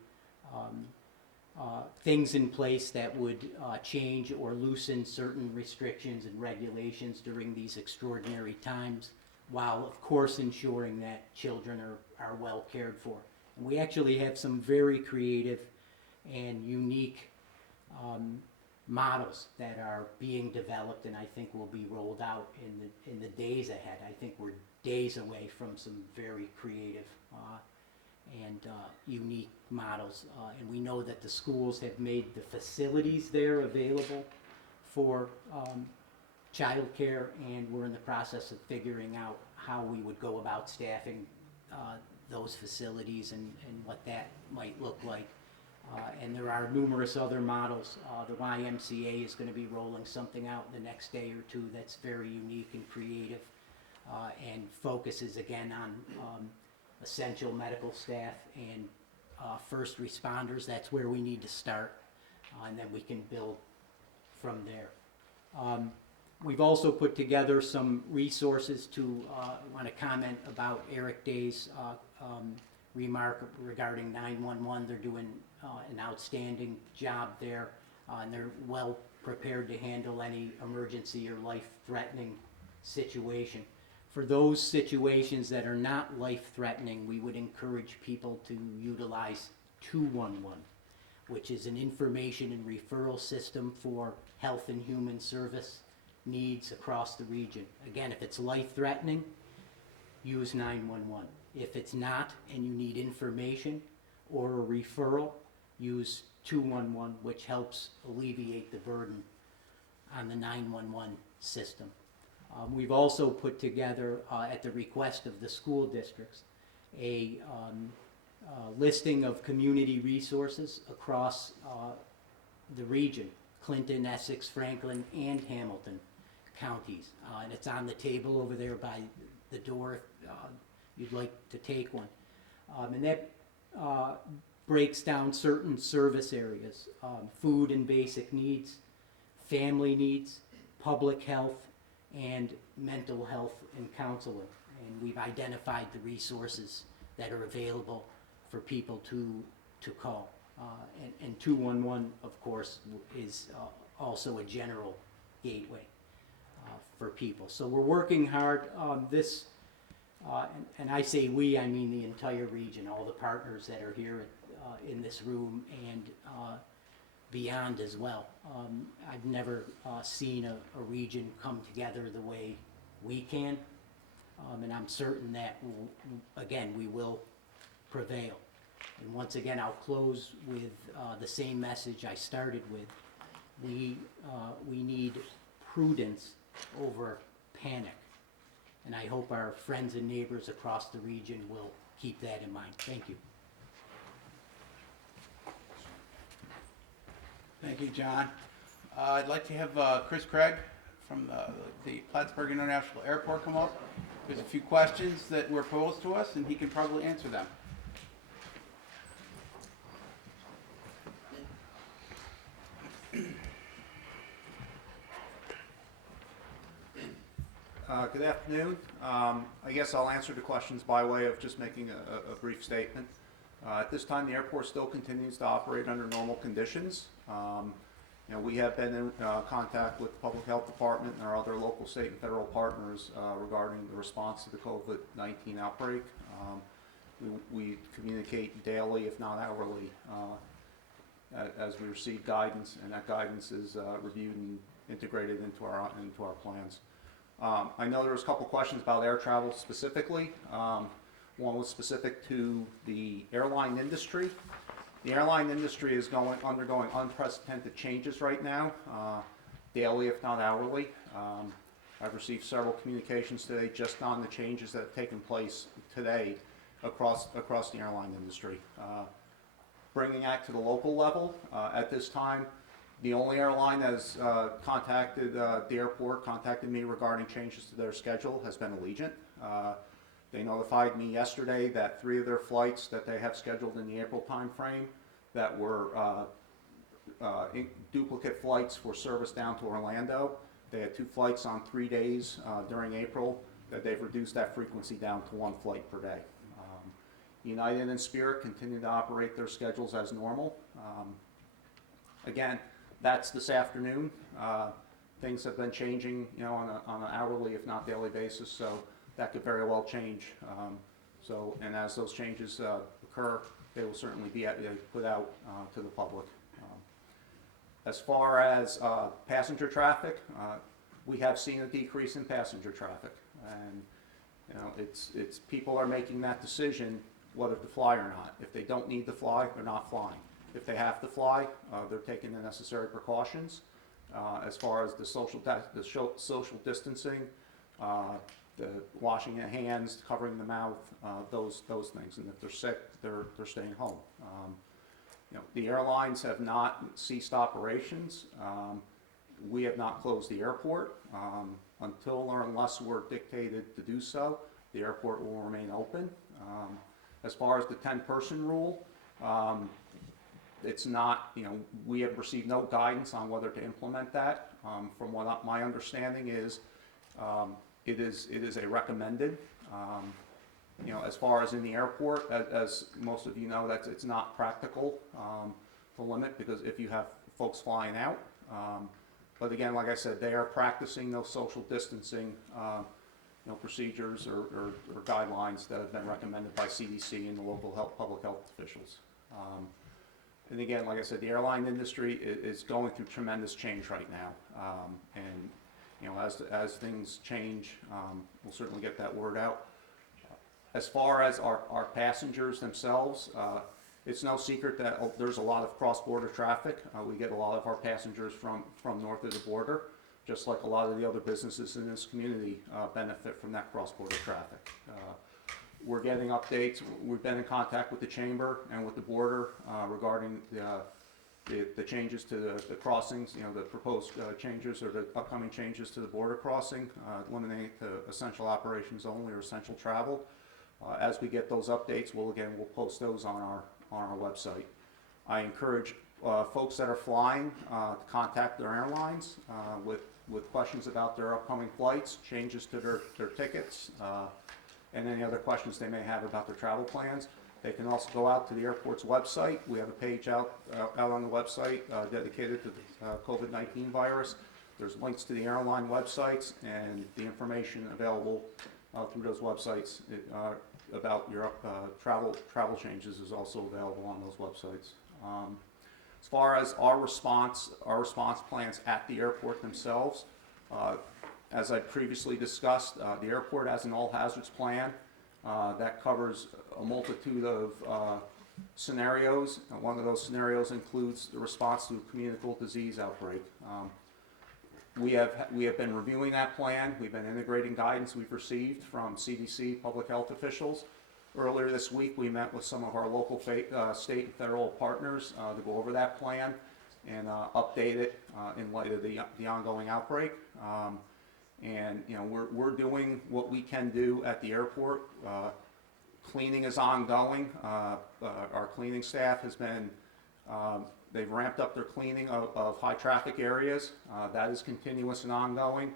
things in place that would change or loosen certain restrictions and regulations during these extraordinary times, while of course ensuring that children are well cared for. And we actually have some very creative and unique models that are being developed, and I think will be rolled out in the days ahead. I think we're days away from some very creative and unique models. And we know that the schools have made the facilities there available for childcare, and we're in the process of figuring out how we would go about staffing those facilities and what that might look like. And there are numerous other models. The YMCA is going to be rolling something out the next day or two that's very unique and creative, and focuses again on essential medical staff and first responders. That's where we need to start, and then we can build from there. We've also put together some resources to, I want to comment about Eric Day's remark regarding 911. They're doing an outstanding job there, and they're well prepared to handle any emergency or life-threatening situation. For those situations that are not life-threatening, we would encourage people to utilize 211, which is an information and referral system for health and human service needs across the region. Again, if it's life-threatening, use 911. If it's not and you need information or a referral, use 211, which helps alleviate the burden on the 911 system. We've also put together, at the request of the school districts, a listing of community resources across the region, Clinton, Essex, Franklin, and Hamilton counties. And it's on the table over there by the door if you'd like to take one. And that breaks down certain service areas, food and basic needs, family needs, public health, and mental health and counseling. And we've identified the resources that are available for people to call. And 211, of course, is also a general gateway for people. So we're working hard on this, and I say we, I mean the entire region, all the partners that are here in this room and beyond as well. I've never seen a region come together the way we can, and I'm certain that, again, we will prevail. And once again, I'll close with the same message I started with. We need prudence over panic, and I hope our friends and neighbors across the region will keep that in mind. Thank you. Thank you, John. I'd like to have Chris Craig from the Plattsburgh International Airport come up. There's a few questions that were posed to us, and he can probably answer them. Good afternoon. I guess I'll answer the questions by way of just making a brief statement. At this time, the airport still continues to operate under normal conditions. We have been in contact with the Public Health Department and our other local, state, and federal partners regarding the response to the COVID-19 outbreak. We communicate daily, if not hourly, as we receive guidance, and that guidance is reviewed and integrated into our plans. I know there was a couple questions about air travel specifically. One was specific to the airline industry. The airline industry is undergoing unprecedented changes right now, daily if not hourly. I've received several communications today just on the changes that have taken place today across the airline industry. Bringing that to the local level, at this time, the only airline that has contacted the airport, contacted me regarding changes to their schedule, has been Allegiant. They notified me yesterday that 3 of their flights that they have scheduled in the April timeframe that were duplicate flights for service down to Orlando. They had 2 flights on 3 days during April, that they've reduced that frequency down to 1 flight per day. United and Spirit continue to operate their schedules as normal. Again, that's this afternoon. Things have been changing, on an hourly, if not daily basis, so that could very well change. And as those changes occur, they will certainly be put out to the public. As far as passenger traffic, we have seen a decrease in passenger traffic, and it's people are making that decision whether to fly or not. If they don't need to fly, they're not flying. If they have to fly, they're taking the necessary precautions as far as the social distancing, the washing of hands, covering the mouth, those things. And if they're sick, they're staying home. The airlines have not ceased operations. We have not closed the airport until or unless we're dictated to do so. The airport will remain open. As far as the 10-person rule, it's not, we have received no guidance on whether to implement that. From what my understanding is, it is a recommended. As far as in the airport, as most of you know, it's not practical to limit, because if you have folks flying out. But again, like I said, they are practicing those social distancing procedures or guidelines that have been recommended by CDC and the local public health officials. And again, like I said, the airline industry is going through tremendous change right now. And, you know, as things change, we'll certainly get that word out. As far as our passengers themselves, it's no secret that there's a lot of cross-border traffic. We get a lot of our passengers from north of the border, just like a lot of the other businesses in this community benefit from that cross-border traffic. We're getting updates. We've been in contact with the chamber and with the border regarding the changes to the crossings, you know, the proposed changes or the upcoming changes to the border crossing, eliminating the essential operations only or essential travel. As we get those updates, we'll post those on our website. I encourage folks that are flying to contact their airlines with questions about their upcoming flights, changes to their tickets, and any other questions they may have about their travel plans. They can also go out to the airport's website. We have a page out on the website dedicated to the COVID-19 virus. There's links to the airline websites, and the information available through those websites about your travel changes is also available on those websites. As far as our response plans at the airport themselves, as I previously discussed, the airport has an all hazards plan that covers a multitude of scenarios. One of those scenarios includes the response to a communicable disease outbreak. We have been reviewing that plan. We've been integrating guidance we've received from CDC public health officials. Earlier this week, we met with some of our local state and federal partners to go over that plan and update it in light of the ongoing outbreak. And you know, we're doing what we can do at the airport. Cleaning is ongoing. Our cleaning staff has been they've ramped up their cleaning of high traffic areas. That is continuous and ongoing.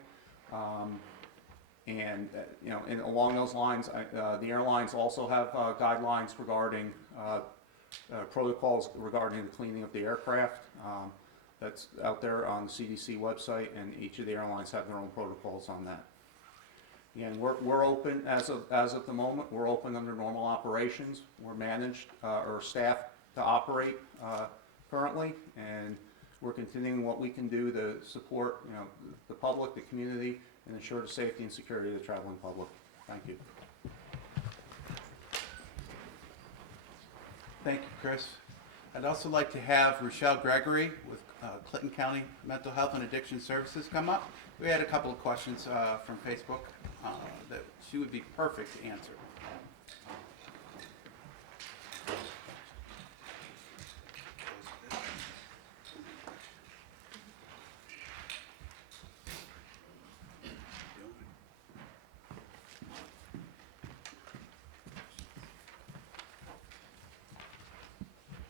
And you know, and along those lines, the airlines also have guidelines regarding protocols regarding the cleaning of the aircraft. That's out there on the CDC website, and each of the airlines have their own protocols on that. Again, we're open as of the moment. We're open under normal operations. We're managed or staffed to operate currently, and we're continuing what we can do to support, you know, the public, the community, and ensure the safety and security of the traveling public. Thank you. Thank you, Chris. I'd also like to have Rochelle Gregory with Clinton County Mental Health and Addiction Services come up. We had a couple of questions from Facebook that she would be perfect to answer.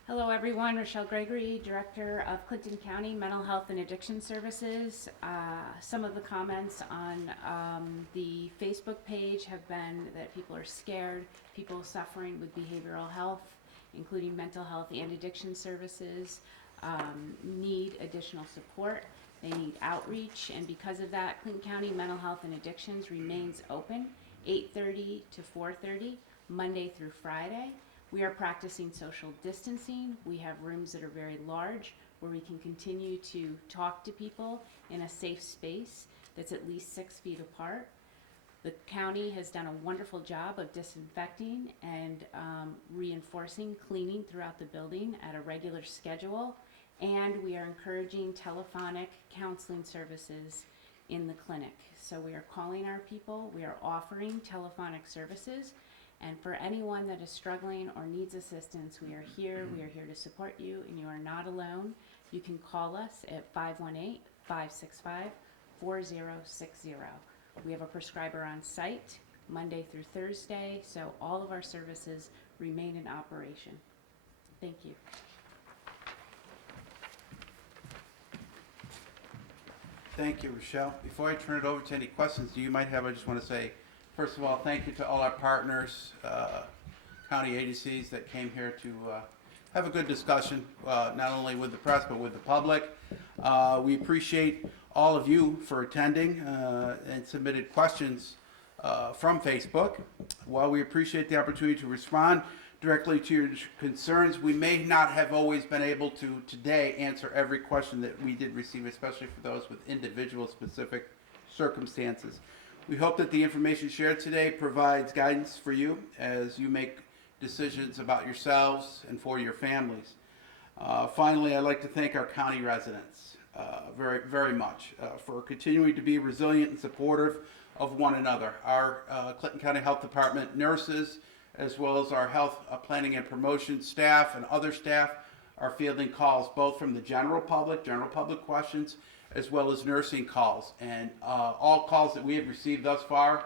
Hello everyone, Rochelle Gregory, Director of Clinton County Mental Health and Addiction Services. Some of the comments on the Facebook page have been that people are scared, people suffering with behavioral health, including mental health and addiction services, need additional support. They need outreach, and because of that, Clinton County Mental Health and Addictions remains open 8:30 to 4:30, Monday through Friday. We are practicing social distancing. We have rooms that are very large where we can continue to talk to people in a safe space that's at least 6 feet apart. The county has done a wonderful job of disinfecting and reinforcing cleaning throughout the building at a regular schedule. And we are encouraging telephonic counseling services in the clinic. So we are calling our people, we are offering telephonic services. And for anyone that is struggling or needs assistance, we are here to support you, and you are not alone. You can call us at 518-565-4060. We have a prescriber on site Monday through Thursday, so all of our services remain in operation. Thank you. Thank you, Rochelle. Before I turn it over to any questions you might have, I just want to say, first of all, thank you to all our partners, county agencies that came here to have a good discussion, not only with the press, but with the public. We appreciate all of you for attending and submitted questions from Facebook. While we appreciate the opportunity to respond directly to your concerns. We may not have always been able to today answer every question that we did receive, especially for those with individual specific circumstances. We hope that the information shared today provides guidance for you as you make decisions about yourselves and for your families. Finally, I'd like to thank our county residents very, very much for continuing to be resilient and supportive of one another. Our Clinton County Health Department nurses, as well as our health planning and promotion staff and other staff, are fielding calls both from the general public questions, as well as nursing calls. And all calls that we have received thus far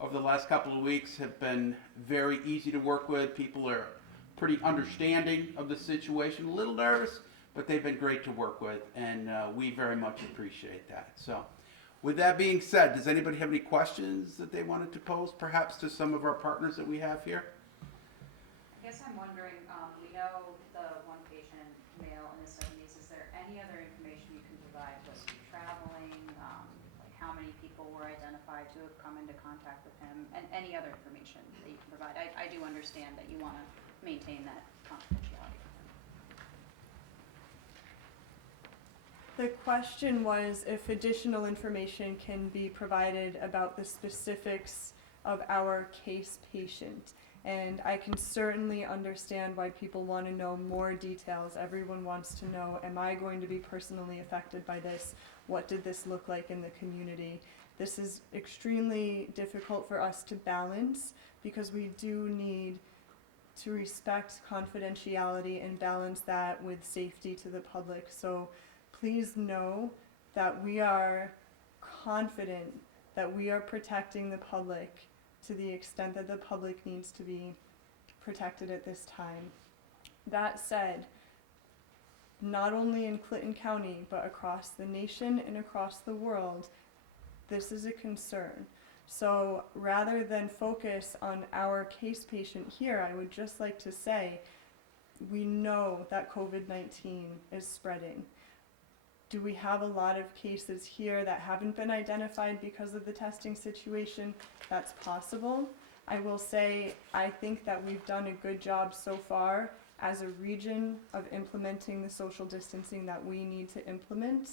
over the last couple of weeks have been very easy to work with. People are pretty understanding of the situation, a little nervous, but they've been great to work with, and we very much appreciate that. So with that being said, does anybody have any questions that they wanted to pose, perhaps to some of our partners that we have here? I guess I'm wondering, we know the one patient, male in his 70s, is there any other information you can provide, was he traveling, like how many people were identified to have come into contact with him, and any other information that you can provide? I do understand that you want to maintain that confidentiality. The question was if additional information can be provided about the specifics of our case patient. And I can certainly understand why people want to know more details. Everyone wants to know, am I going to be personally affected by this? What did this look like in the community? This is extremely difficult for us to balance because we do need to respect confidentiality and balance that with safety to the public. So please know that we are confident that we are protecting the public to the extent that the public needs to be protected at this time. That said, not only in Clinton County, but across the nation and across the world, this is a concern. So rather than focus on our case patient here, I would just like to say, we know that COVID-19 is spreading. Do we have a lot of cases here that haven't been identified because of the testing situation? That's possible. I will say, I think that we've done a good job so far as a region of implementing the social distancing that we need to implement.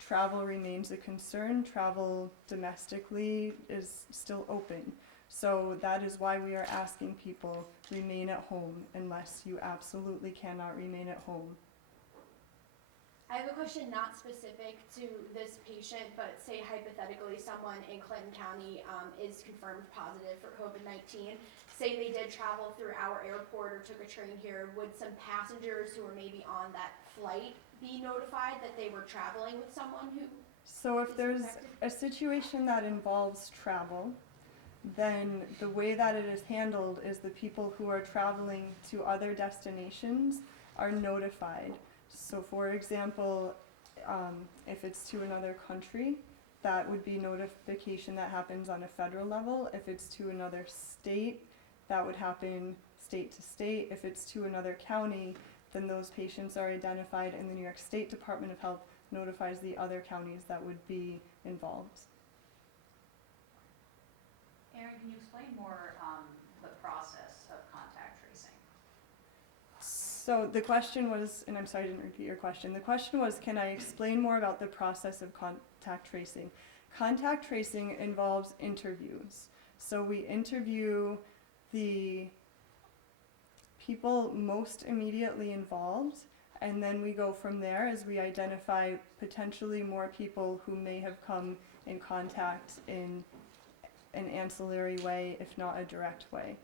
Travel remains a concern. Travel domestically is still open. So that is why we are asking people, remain at home unless you absolutely cannot remain at home. I have a question not specific to this patient, but say hypothetically someone in Clinton County is confirmed positive for COVID-19. Say they did travel through our airport or took a train here, would some passengers who were maybe on that flight be notified that they were traveling with someone who So if is there's infected? a situation that involves travel, then the way that it is handled is the people who are traveling to other destinations are notified. So for example, if it's to another country, that would be notification that happens on a federal level. If it's to another state, that would happen state to state. If it's to another county, then those patients are identified and the New York State Department of Health notifies the other counties that would be involved. Aaron, can you explain more the process of contact tracing? So the question was, and I'm sorry I didn't repeat your question. The question was, can I explain more about the process of contact tracing? Contact tracing involves interviews. So we interview the people most immediately involved, and then we go from there as we identify potentially more people who may have come in contact in an ancillary way, if not a direct way.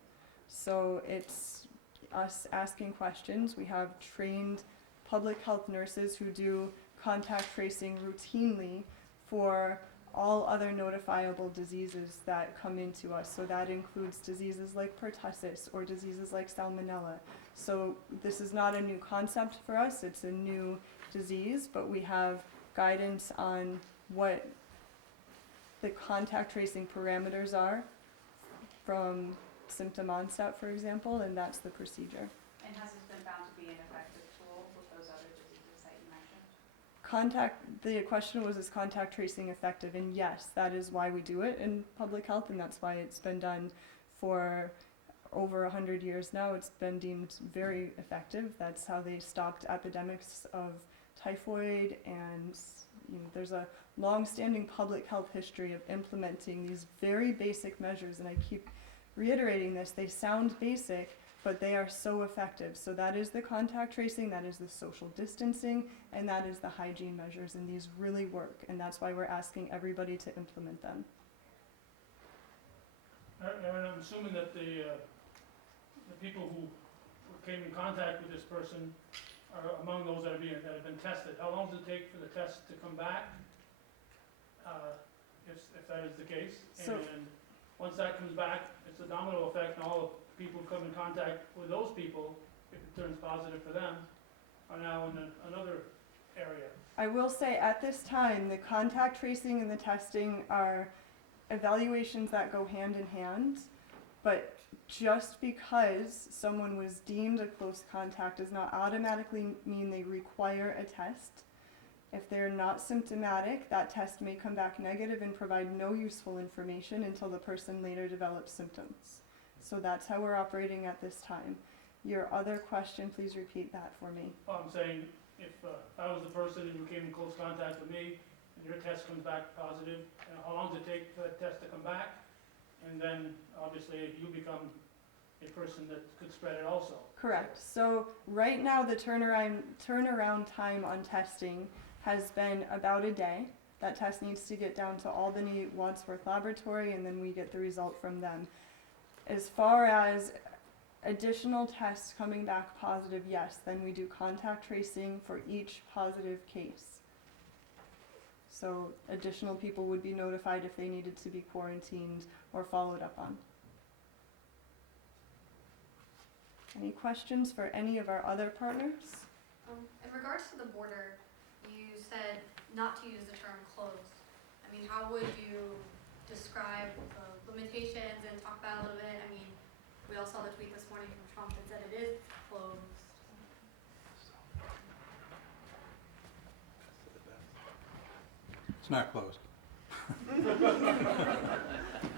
So it's us asking questions. We have trained public health nurses who do contact tracing routinely for all other notifiable diseases that come into us. So that includes diseases like pertussis or diseases like salmonella. So this is not a new concept for us, it's a new disease, but we have guidance on what the contact tracing parameters are from symptom onset, for example, and that's the procedure. And has this been found to be an effective tool with those other diseases that you mentioned? The question was, is contact tracing effective? And yes, that is why we do it in public health, and that's why it's been done for over 100 years now, it's been deemed very effective. That's how they stopped epidemics of typhoid, and there's a long-standing public health history of implementing these very basic measures, and I keep reiterating this. They sound basic, but they are so effective. So that is the contact tracing, that is the social distancing, and that is the hygiene measures, and these really work, and that's why we're asking everybody to implement them. And I'm assuming that the people who came in contact with this person are among those that have been tested. How long does it take for the test to come back, if that is the case? So- And once that comes back, it's a domino effect, and all the people who come in contact with those people, if it turns positive for them, are now in another area. I will say at this time, the contact tracing and the testing are evaluations that go hand in hand, but just because someone was deemed a close contact does not automatically mean they require a test. If they're not symptomatic, that test may come back negative and provide no useful information until the person later develops symptoms. So that's how we're operating at this time. Your other question, please repeat that for me. I'm saying, if I was the person and you came in close contact with me, and your test comes back positive, how long does it take for that test to come back? And then, obviously, you become a person that could spread it also. Correct. So right now, the turnaround time on testing has been about a day. That test needs to get down to Albany Wadsworth Laboratory, and then we get the result from them. As far as additional tests coming back positive, yes, then we do contact tracing for each positive case. So additional people would be notified if they needed to be quarantined or followed up on. Any questions for any of our other partners? In regards to the border, you said not to use the term closed. I mean, how would you describe the limitations and talk about it a little bit? I mean, we all saw the tweet this morning from Trump that said it is closed. It's not closed.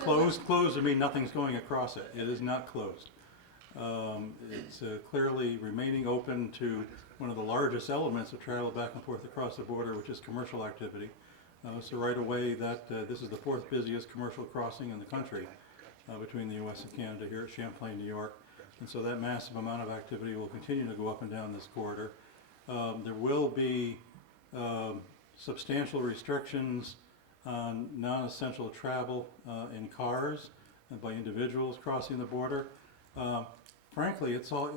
Closed would mean nothing's going across it. It is not closed. It's clearly remaining open to one of the largest elements of travel back and forth across the border, which is commercial activity. So right away, this is the fourth busiest commercial crossing in the country between the U.S. and Canada here at Champlain, New York. And so that massive amount of activity will continue to go up and down this corridor. There will be substantial restrictions on non-essential travel in cars and by individuals crossing the border. Frankly, it's all,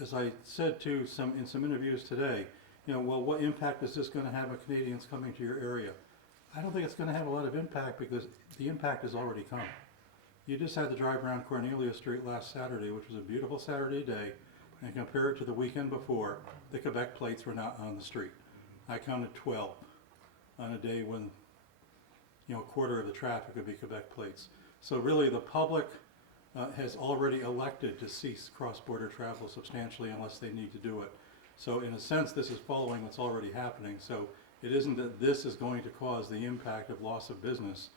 as I said in some interviews today, well, what impact is this going to have on Canadians coming to your area? I don't think it's going to have a lot of impact because the impact has already come. You just had to drive around Cornelia Street last Saturday, which was a beautiful Saturday day, and compare it to the weekend before. The Quebec plates were not on the street. I counted 12 on a day when, a quarter of the traffic would be Quebec plates. So really the public has already elected to cease cross-border travel substantially unless they need to do it. So in a sense, this is following what's already happening. So it isn't that this is going to cause the impact of loss of business.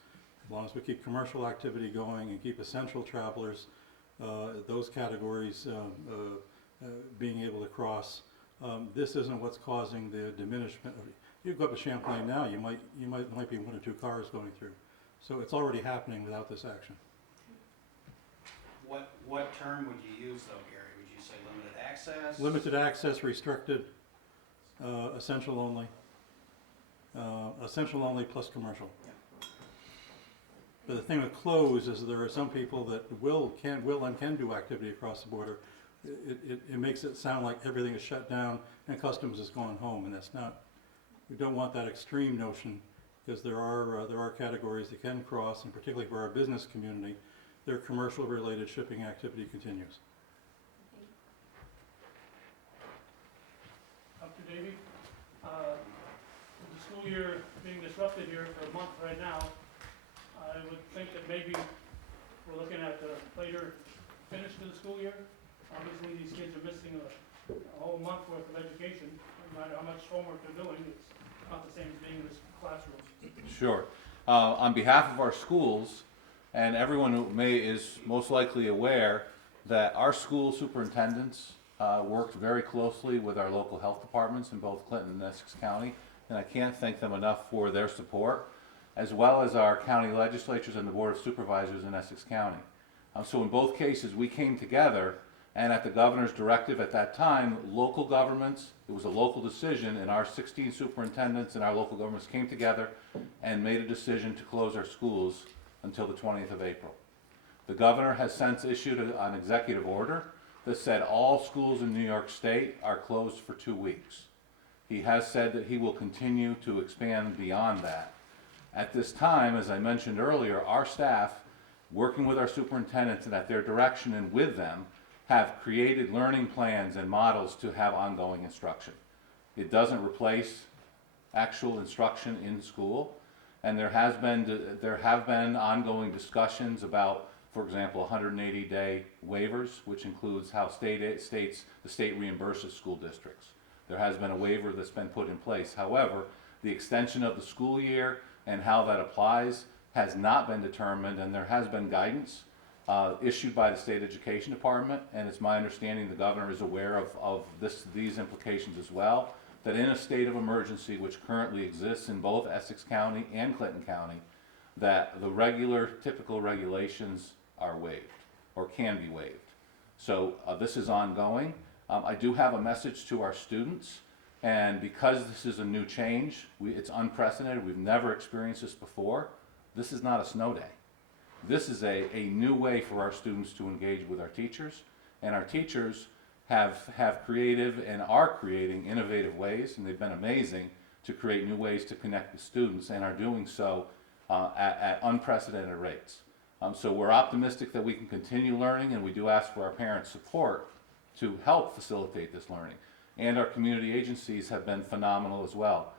As long as we keep commercial activity going and keep essential travelers, those categories being able to cross, this isn't what's causing the diminishment. You go up to Champlain now, you might be one or two cars going through. So it's already happening without this action. What term would you use though, Gary? Would you say limited access? Limited access, restricted, essential only. Essential only plus commercial. But the thing with closed is there are some people that will and can do activity across the border. It makes it sound like everything is shut down and customs is going home, and that's not. We don't want that extreme notion because there are categories that can cross, and particularly for our business community, their commercial-related shipping activity continues. Dr. Davey, with the school year being disrupted here for a month right now, I would think that maybe we're looking at a later finish to the school year. Obviously, these kids are missing a whole month worth of education. No matter how much homework they're doing, it's not the same as being in this classroom. Sure. On behalf of our schools, And everyone who is most likely aware that our school superintendents worked very closely with our local health departments in both Clinton and Essex County, and I can't thank them enough for their support, as well as our county legislatures and the Board of Supervisors in Essex County. So in both cases, we came together, and at the governor's directive at that time, local governments, it was a local decision, and our 16 superintendents and our local governments came together and made a decision to close our schools until the 20th of April. The governor has since issued an executive order that said all schools in New York State are closed for 2 weeks. He has said that he will continue to expand beyond that. At this time, as I mentioned earlier, our staff, working with our superintendents and at their direction and with them, have created learning plans and models to have ongoing instruction. It doesn't replace actual instruction in school, and there have been ongoing discussions about, for example, 180-day waivers, which includes how the state reimburses school districts. There has been a waiver that's been put in place. However, the extension of the school year and how that applies has not been determined, and there has been guidance issued by the State Education Department, and it's my understanding the governor is aware of these implications as well, that in a state of emergency, which currently exists in both Essex County and Clinton County, that the typical regulations are waived, or can be waived. So this is ongoing. I do have a message to our students, and because this is a new change, it's unprecedented, we've never experienced this before, this is not a snow day. This is a new way for our students to engage with our teachers, and our teachers have creative and are creating innovative ways, and they've been amazing to create new ways to connect with students, and are doing so at unprecedented rates. So we're optimistic that we can continue learning, and we do ask for our parents' support to help facilitate this learning. And our community agencies have been phenomenal as well,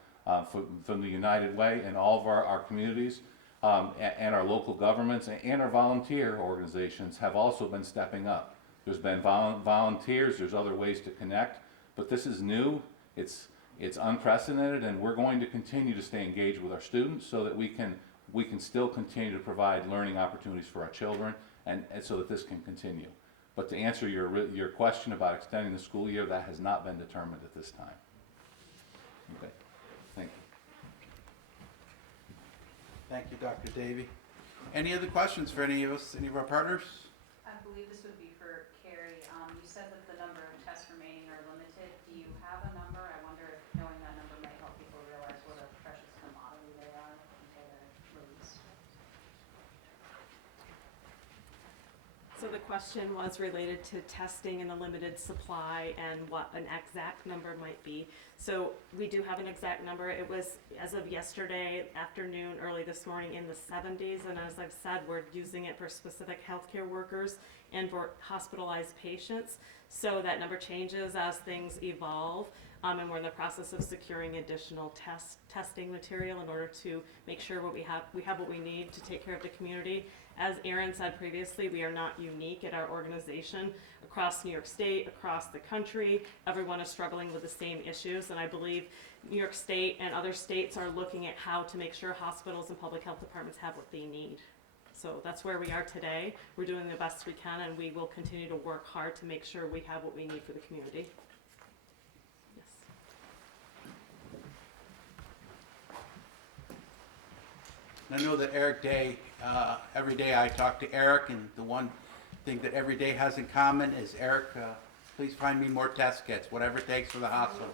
from the United Way and all of our communities, and our local governments and our volunteer organizations have also been stepping up. There's been volunteers, there's other ways to connect, but this is new, it's unprecedented, and we're going to continue to stay engaged with our students so that we can still continue to provide learning opportunities for our children, and so that this can continue. But to answer your question about extending the school year, that has not been determined at this time. Okay, thank you. Thank you, Dr. Davy. Any other questions for any of us, any of our partners? I believe this would be for Carrie. You said that the number of tests remaining are limited. Do you have a number? I wonder if knowing that number might help people realize what a precious commodity they are until they're released. So the question was related to testing and a limited supply and what an exact number might be. So we do have an exact number. It was, as of yesterday afternoon, early this morning, in the 70s. And as I've said, we're using it for specific healthcare workers and for hospitalized patients. So that number changes as things evolve. And we're in the process of securing additional testing material in order to make sure we have what we need to take care of the community. As Aaron said previously, we are not unique at our organization. Across New York State, across the country, everyone is struggling with the same issues, and I believe New York State and other states are looking at how to make sure hospitals and public health departments have what they need. So that's where we are today. We're doing the best we can, and we will continue to work hard to make sure we have what we need for the community. Yes. I know that Eric Day, every day I talk to Eric, and the one thing that every day has in common is, Eric, please find me more test kits, whatever it takes for the hospital.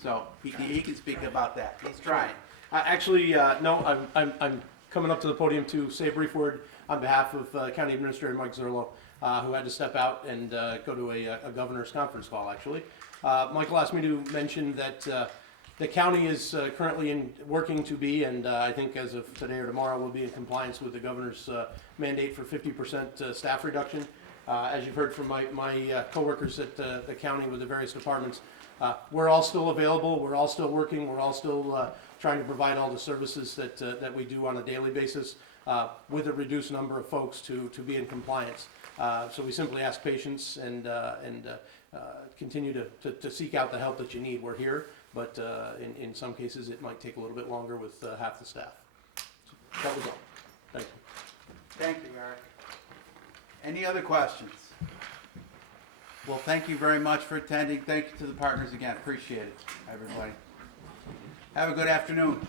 So he can speak about that. He's trying. Actually, no, I'm coming up to the podium to say a brief word on behalf of County Administrator Mike Zerlo, who had to step out and go to a governor's conference call, actually. Michael asked me to mention that the county is currently working to be, and I think as of today or tomorrow, will be in compliance with the governor's mandate for 50% staff reduction. As you've heard from my coworkers at the county with the various departments, we're all still available, we're all still working, we're all still trying to provide all the services that we do on a daily basis with a reduced number of folks to be in compliance. So we simply ask patience and continue to seek out the help that you need. We're here, but in some cases it might take a little bit longer with half the staff. So that was all. Thank you. Thank you, Eric. Any other questions? Well, thank you very much for attending. Thank you to the partners again. Appreciate it, everybody. Have a good afternoon.